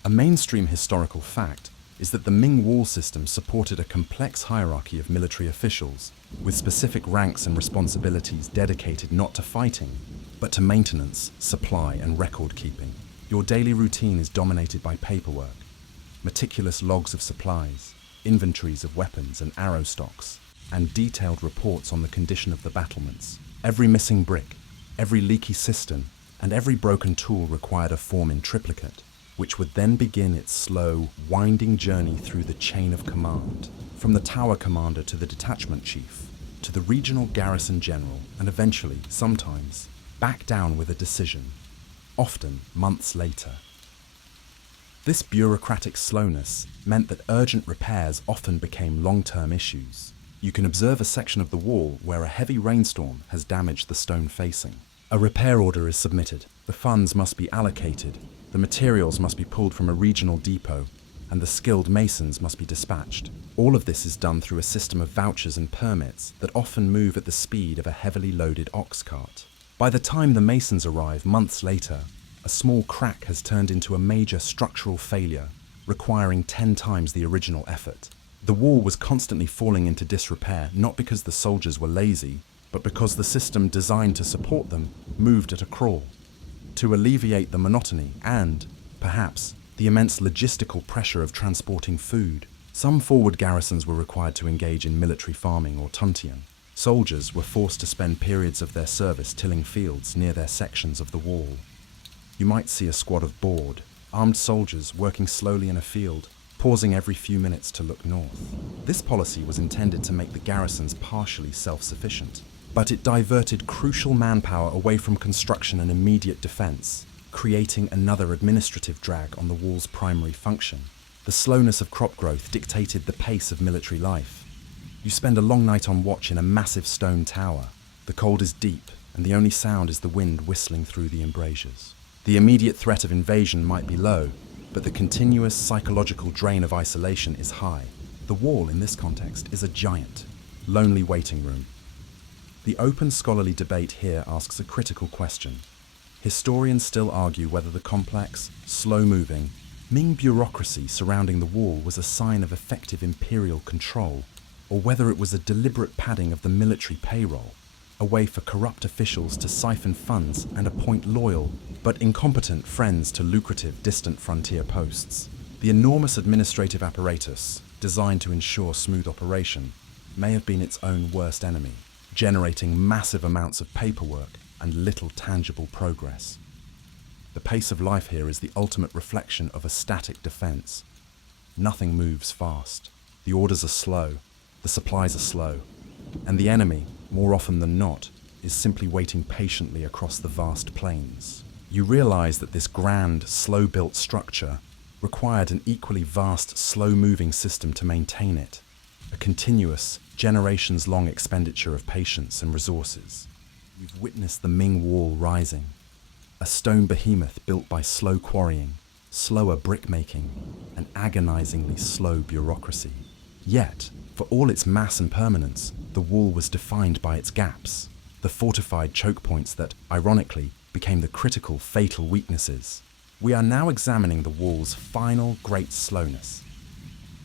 A mainstream historical fact is that the Ming Wall system supported a complex hierarchy of military officials, with specific ranks and responsibilities dedicated not to fighting, but to maintenance, supply, and record keeping. Your daily routine is dominated by paperwork, meticulous logs of supplies, inventories of weapons and arrow stocks, and detailed reports on the condition of the battlements. Every missing brick, every leaky cistern, and every broken tool required a form in triplicate, which would then begin its slow, winding journey through the chain of command, from the tower commander to the detachment chief, to the regional garrison general, and eventually, sometimes, back down with a decision, often months later. This bureaucratic slowness meant that urgent repairs often became long-term issues. You can observe a section of the wall where a heavy rainstorm has damaged the stone facing. A repair order is submitted, the funds must be allocated, the materials must be pulled from a regional depot, and the skilled masons must be dispatched. All of this is done through a system of vouchers and permits that often move at the speed of a heavily loaded ox cart. By the time the masons arrive months later, a small crack has turned into a major structural failure, requiring 10 times the original effort. The wall was constantly falling into disrepair, not because the soldiers were lazy, but because the system designed to support them moved at a crawl. To alleviate the monotony and, perhaps, the immense logistical pressure of transporting food, some forward garrisons were required to engage in military farming or tuntian. Soldiers were forced to spend periods of their service tilling fields near their sections of the wall. You might see a squad of bored, armed soldiers working slowly in a field, pausing every few minutes to look north. This policy was intended to make the garrisons partially self-sufficient, but it diverted crucial manpower away from construction and immediate defense, creating another administrative drag on the wall's primary function. The slowness of crop growth dictated the pace of military life. You spend a long night on watch in a massive stone tower. The cold is deep, and the only sound is the wind whistling through the embrasures. The immediate threat of invasion might be low, but the continuous psychological drain of isolation is high. The wall, in this context, is a giant, lonely waiting room. The open scholarly debate here asks a critical question. Historians still argue whether the complex, slow-moving, Ming bureaucracy surrounding the wall was a sign of effective imperial control, or whether it was a deliberate padding of the military payroll, a way for corrupt officials to siphon funds and appoint loyal but incompetent friends to lucrative distant frontier posts. The enormous administrative apparatus, designed to ensure smooth operation, may have been its own worst enemy, generating massive amounts of paperwork and little tangible progress. The pace of life here is the ultimate reflection of a static defense. Nothing moves fast. The orders are slow. The supplies are slow, and the enemy, more often than not, is simply waiting patiently across the vast plains. You realize that this grand, slow-built structure required an equally vast, slow-moving system to maintain it, a continuous, generations-long expenditure of patience and resources. You've witnessed the Ming Wall rising, a stone behemoth built by slow quarrying, slower brick-making, and agonizingly slow bureaucracy. Yet, for all its mass and permanence, the wall was defined by its gaps, the fortified choke points that, ironically, became the critical, fatal weaknesses. We are now examining the wall's final great slowness,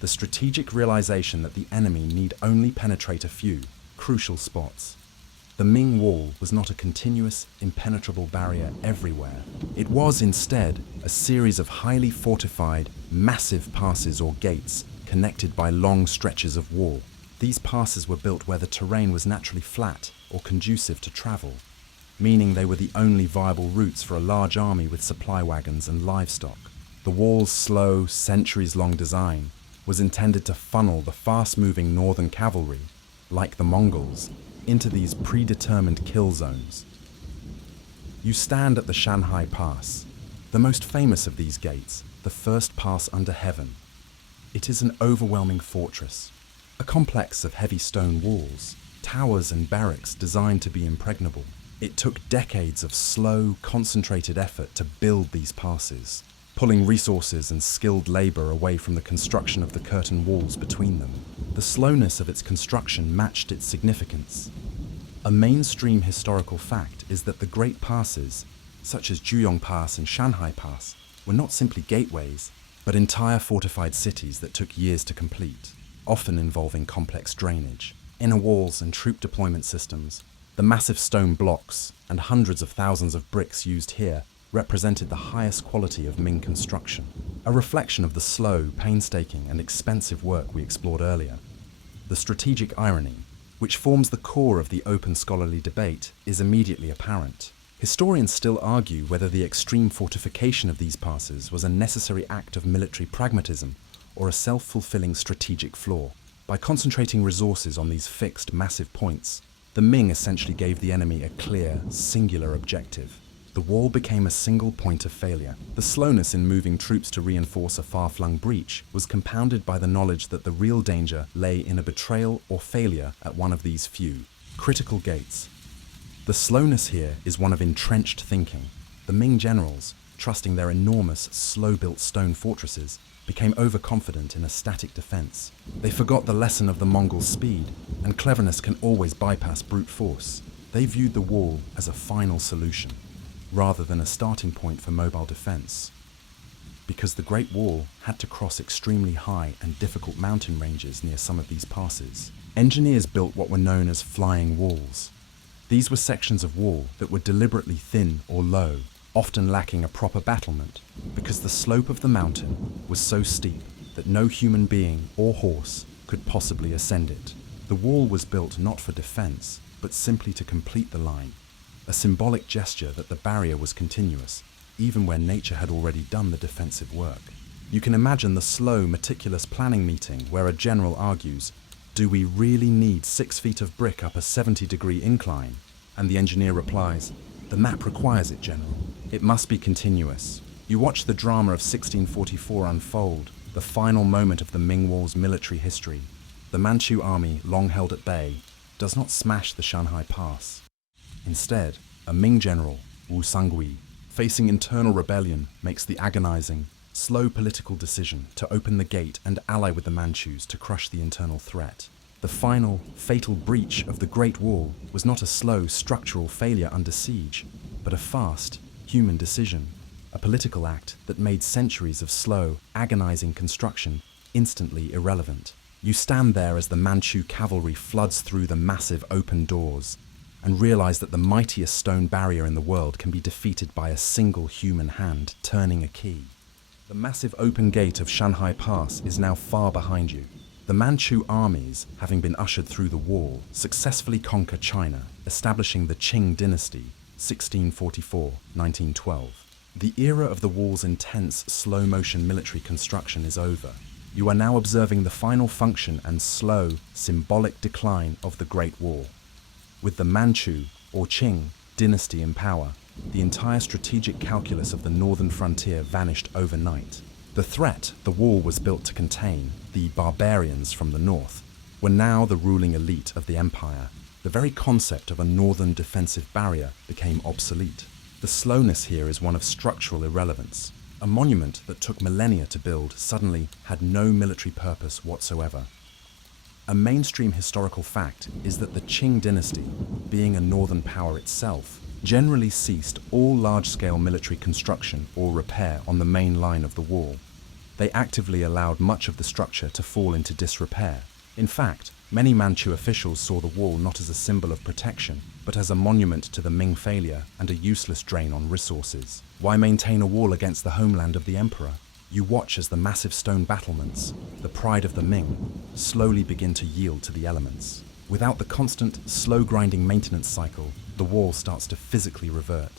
the strategic realization that the enemy need only penetrate a few crucial spots. The Ming Wall was not a continuous, impenetrable barrier everywhere. It was instead a series of highly fortified, massive passes or gates connected by long stretches of wall. These passes were built where the terrain was naturally flat or conducive to travel, meaning they were the only viable routes for a large army with supply wagons and livestock. The wall's slow, centuries-long design was intended to funnel the fast-moving northern cavalry, like the Mongols, into these predetermined kill zones. You stand at the Shanhai Pass, the most famous of these gates, the first pass under heaven. It is an overwhelming fortress, a complex of heavy stone walls, towers and barracks designed to be impregnable. It took decades of slow, concentrated effort to build these passes, pulling resources and skilled labor away from the construction of the curtain walls between them. The slowness of its construction matched its significance. A mainstream historical fact is that the great passes, such as Juyong Pass and Shanhai Pass, were not simply gateways, but entire fortified cities that took years to complete, often involving complex drainage, inner walls and troop deployment systems. The massive stone blocks and hundreds of thousands of bricks used here represented the highest quality of Ming construction, a reflection of the slow, painstaking, and expensive work we explored earlier. The strategic irony, which forms the core of the open scholarly debate, is immediately apparent. Historians still argue whether the extreme fortification of these passes was a necessary act of military pragmatism or a self-fulfilling strategic flaw. By concentrating resources on these fixed, massive points, the Ming essentially gave the enemy a clear, singular objective. The wall became a single point of failure. The slowness in moving troops to reinforce a far-flung breach was compounded by the knowledge that the real danger lay in a betrayal or failure at one of these few critical gates. The slowness here is one of entrenched thinking. The Ming generals, trusting their enormous, slow-built stone fortresses, became overconfident in a static defense. They forgot the lesson of the Mongol speed, and cleverness can always bypass brute force. They viewed the wall as a final solution, rather than a starting point for mobile defense. Because the Great Wall had to cross extremely high and difficult mountain ranges near some of these passes, engineers built what were known as flying walls. These were sections of wall that were deliberately thin or low, often lacking a proper battlement, because the slope of the mountain was so steep that no human being or horse could possibly ascend it. The wall was built not for defense, but simply to complete the line, a symbolic gesture that the barrier was continuous, even where nature had already done the defensive work. You can imagine the slow, meticulous planning meeting where a general argues, "Do we really need 6 feet of brick up a 70-degree incline?" And the engineer replies, "The map requires it, General. It must be continuous." You watch the drama of 1644 unfold, the final moment of the Ming Wall's military history. The Manchu army, long held at bay, does not smash the Shanhai Pass. Instead, a Ming general, Wu Sangui, facing internal rebellion, makes the agonizing, slow political decision to open the gate and ally with the Manchus to crush the internal threat. The final, fatal breach of the Great Wall was not a slow, structural failure under siege, but a fast, human decision, a political act that made centuries of slow, agonizing construction instantly irrelevant. You stand there as the Manchu cavalry floods through the massive open doors, and realize that the mightiest stone barrier in the world can be defeated by a single human hand turning a key. The massive open gate of Shanhai Pass is now far behind you. The Manchu armies, having been ushered through the wall, successfully conquer China, establishing the Qing Dynasty, 1644-1912. The era of the wall's intense, slow-motion military construction is over. You are now observing the final function and slow, symbolic decline of the Great Wall. With the Manchu, or Qing, dynasty in power, the entire strategic calculus of the northern frontier vanished overnight. The threat the wall was built to contain, the barbarians from the north, were now the ruling elite of the empire. The very concept of a northern defensive barrier became obsolete. The slowness here is one of structural irrelevance. A monument that took millennia to build suddenly had no military purpose whatsoever. A mainstream historical fact is that the Qing dynasty, being a northern power itself, generally ceased all large-scale military construction or repair on the main line of the wall. They actively allowed much of the structure to fall into disrepair. In fact, many Manchu officials saw the wall not as a symbol of protection, but as a monument to the Ming failure and a useless drain on resources. Why maintain a wall against the homeland of the emperor? You watch as the massive stone battlements, the pride of the Ming, slowly begin to yield to the elements. Without the constant, slow-grinding maintenance cycle, the wall starts to physically revert.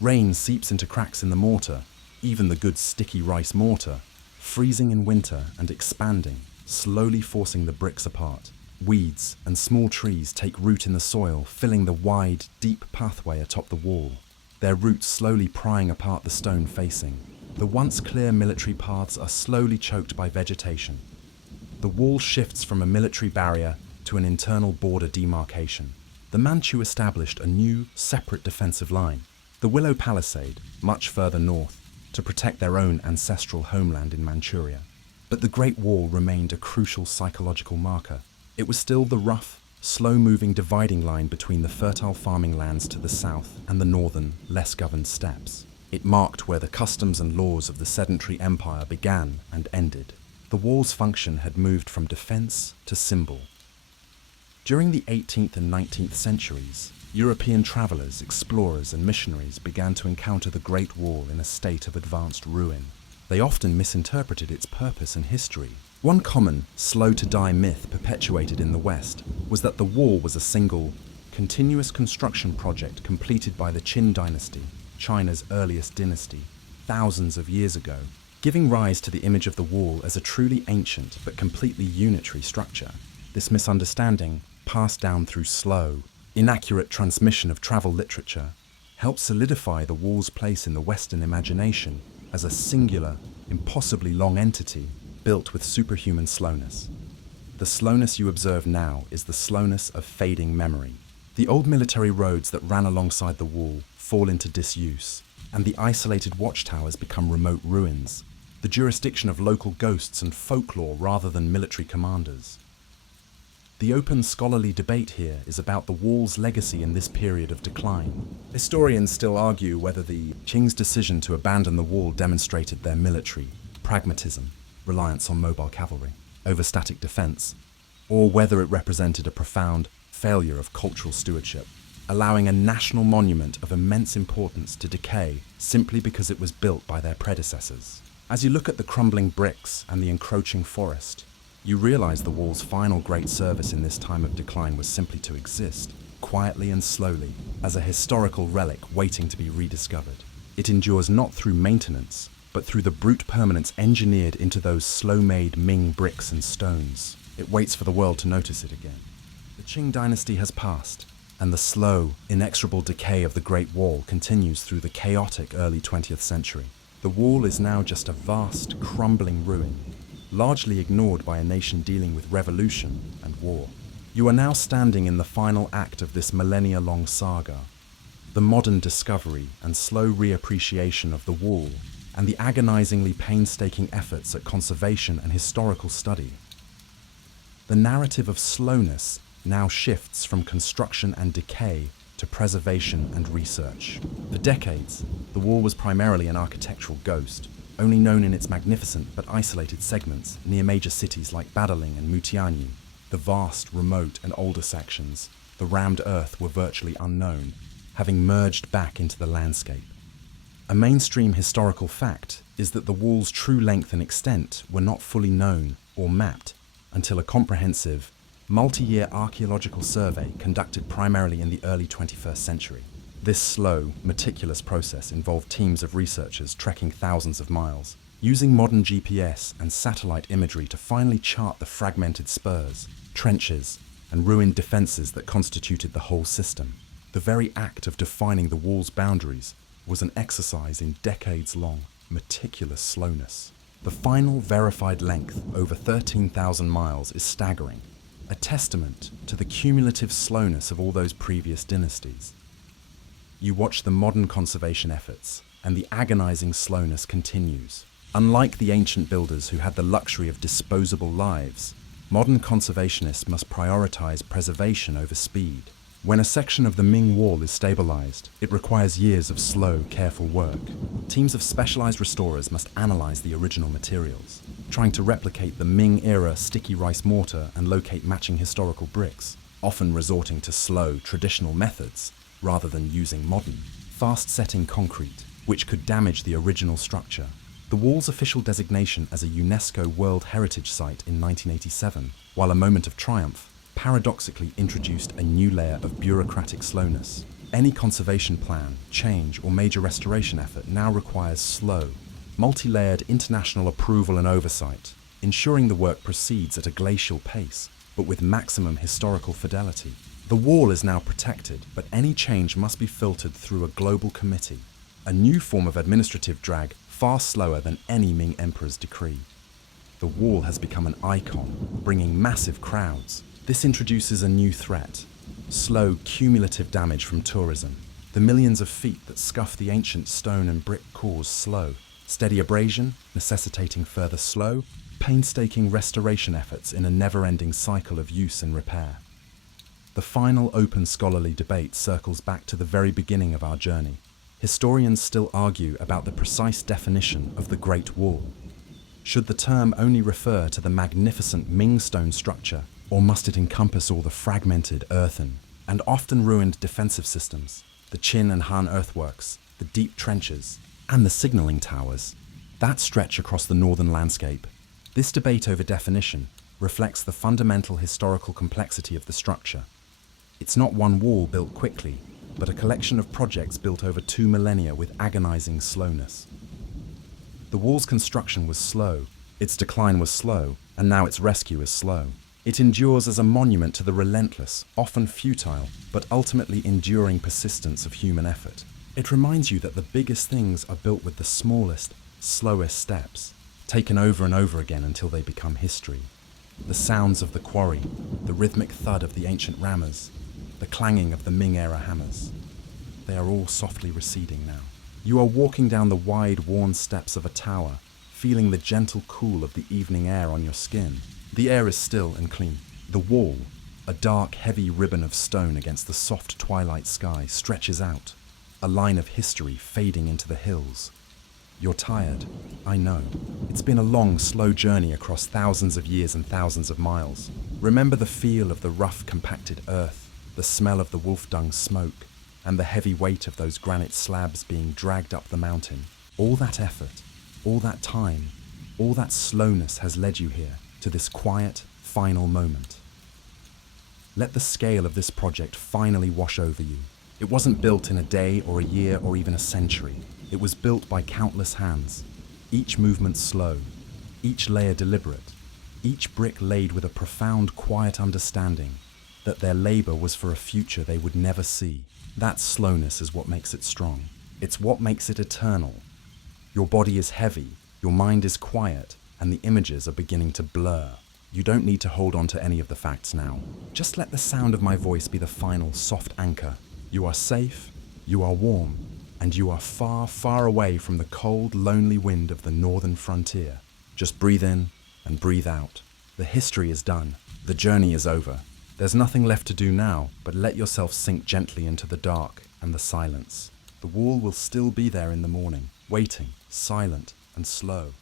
Rain seeps into cracks in the mortar, even the good sticky rice mortar, freezing in winter and expanding, slowly forcing the bricks apart. Weeds and small trees take root in the soil, filling the wide, deep pathway atop the wall, their roots slowly prying apart the stone facing. The once clear military paths are slowly choked by vegetation. The wall shifts from a military barrier to an internal border demarcation. The Manchu established a new, separate defensive line, the Willow Palisade, much further north, to protect their own ancestral homeland in Manchuria. But the Great Wall remained a crucial psychological marker. It was still the rough, slow-moving dividing line between the fertile farming lands to the south and the northern, less governed steppes. It marked where the customs and laws of the sedentary empire began and ended. The wall's function had moved from defense to symbol. During the 18th and 19th centuries, European travelers, explorers, and missionaries began to encounter the Great Wall in a state of advanced ruin. They often misinterpreted its purpose and history. One common, slow-to-die myth perpetuated in the West was that the wall was a single, continuous construction project completed by the Qing Dynasty, China's earliest dynasty, thousands of years ago, giving rise to the image of the wall as a truly ancient but completely unitary structure. This misunderstanding, passed down through slow, inaccurate transmission of travel literature, helped solidify the wall's place in the Western imagination as a singular, impossibly long entity built with superhuman slowness. The slowness you observe now is the slowness of fading memory. The old military roads that ran alongside the wall fall into disuse, and the isolated watchtowers become remote ruins, the jurisdiction of local ghosts and folklore rather than military commanders. The open scholarly debate here is about the wall's legacy in this period of decline. Historians still argue whether the Qing's decision to abandon the wall demonstrated their military pragmatism, reliance on mobile cavalry, over static defense, or whether it represented a profound failure of cultural stewardship, allowing a national monument of immense importance to decay simply because it was built by their predecessors. As you look at the crumbling bricks and the encroaching forest, you realize the wall's final great service in this time of decline was simply to exist, quietly and slowly, as a historical relic waiting to be rediscovered. It endures not through maintenance, but through the brute permanence engineered into those slow-made Ming bricks and stones. It waits for the world to notice it again. The Qing dynasty has passed, and the slow, inexorable decay of the Great Wall continues through the chaotic early 20th century. The wall is now just a vast, crumbling ruin, largely ignored by a nation dealing with revolution and war. You are now standing in the final act of this millennia-long saga, the modern discovery and slow reappreciation of the wall, and the agonizingly painstaking efforts at conservation and historical study. The narrative of slowness now shifts from construction and decay to preservation and research. For decades, the wall was primarily an architectural ghost, only known in its magnificent but isolated segments near major cities like Badaling and Mutianyu. The vast, remote and older sections, the rammed earth, were virtually unknown, having merged back into the landscape. A mainstream historical fact is that the wall's true length and extent were not fully known or mapped until a comprehensive, multi-year archaeological survey conducted primarily in the early 21st century. This slow, meticulous process involved teams of researchers trekking thousands of miles, using modern GPS and satellite imagery to finally chart the fragmented spurs, trenches, and ruined defenses that constituted the whole system. The very act of defining the wall's boundaries was an exercise in decades-long, meticulous slowness. The final verified length, over 13,000 miles, is staggering, a testament to the cumulative slowness of all those previous dynasties. You watch the modern conservation efforts, and the agonizing slowness continues. Unlike the ancient builders who had the luxury of disposable lives, modern conservationists must prioritize preservation over speed. When a section of the Ming Wall is stabilized, it requires years of slow, careful work. Teams of specialized restorers must analyze the original materials, trying to replicate the Ming-era sticky rice mortar and locate matching historical bricks, often resorting to slow, traditional methods rather than using modern, fast-setting concrete, which could damage the original structure. The wall's official designation as a UNESCO World Heritage Site in 1987, while a moment of triumph, paradoxically introduced a new layer of bureaucratic slowness. Any conservation plan, change, or major restoration effort now requires slow, multi-layered international approval and oversight, ensuring the work proceeds at a glacial pace, but with maximum historical fidelity. The wall is now protected, but any change must be filtered through a global committee, a new form of administrative drag far slower than any Ming emperor's decree. The wall has become an icon, bringing massive crowds. This introduces a new threat: slow, cumulative damage from tourism. The millions of feet that scuff the ancient stone and brick cause slow, steady abrasion, necessitating further slow, painstaking restoration efforts in a never-ending cycle of use and repair. The final open scholarly debate circles back to the very beginning of our journey. Historians still argue about the precise definition of the Great Wall. Should the term only refer to the magnificent Ming stone structure, or must it encompass all the fragmented earthen and often ruined defensive systems, the Qin and Han earthworks, the deep trenches, and the signaling towers that stretch across the northern landscape? This debate over definition reflects the fundamental historical complexity of the structure. It's not one wall built quickly, but a collection of projects built over 2 millennia with agonizing slowness. The wall's construction was slow, its decline was slow, and now its rescue is slow. It endures as a monument to the relentless, often futile, but ultimately enduring persistence of human effort. It reminds you that the biggest things are built with the smallest, slowest steps, taken over and over again until they become history. The sounds of the quarry, the rhythmic thud of the ancient rammers, the clanging of the Ming-era hammers. They are all softly receding now. You are walking down the wide, worn steps of a tower, feeling the gentle cool of the evening air on your skin. The air is still and clean. The wall, a dark, heavy ribbon of stone against the soft twilight sky, stretches out, a line of history fading into the hills. You're tired, I know. It's been a long, slow journey across thousands of years and thousands of miles. Remember the feel of the rough, compacted earth, the smell of the wolf dung smoke, and the heavy weight of those granite slabs being dragged up the mountain. All that effort, all that time, all that slowness has led you here, to this quiet, final moment. Let the scale of this project finally wash over you. It wasn't built in a day or a year or even a century. It was built by countless hands, each movement slow, each layer deliberate, each brick laid with a profound, quiet understanding that their labor was for a future they would never see. That slowness is what makes it strong. It's what makes it eternal. Your body is heavy, your mind is quiet, and the images are beginning to blur. You don't need to hold on to any of the facts now. Just let the sound of my voice be the final soft anchor. You are safe, you are warm, and you are far, far away from the cold, lonely wind of the northern frontier. Just breathe in and breathe out. The history is done. The journey is over. There's nothing left to do now, but let yourself sink gently into the dark and the silence. The wall will still be there in the morning, waiting, silent and slow.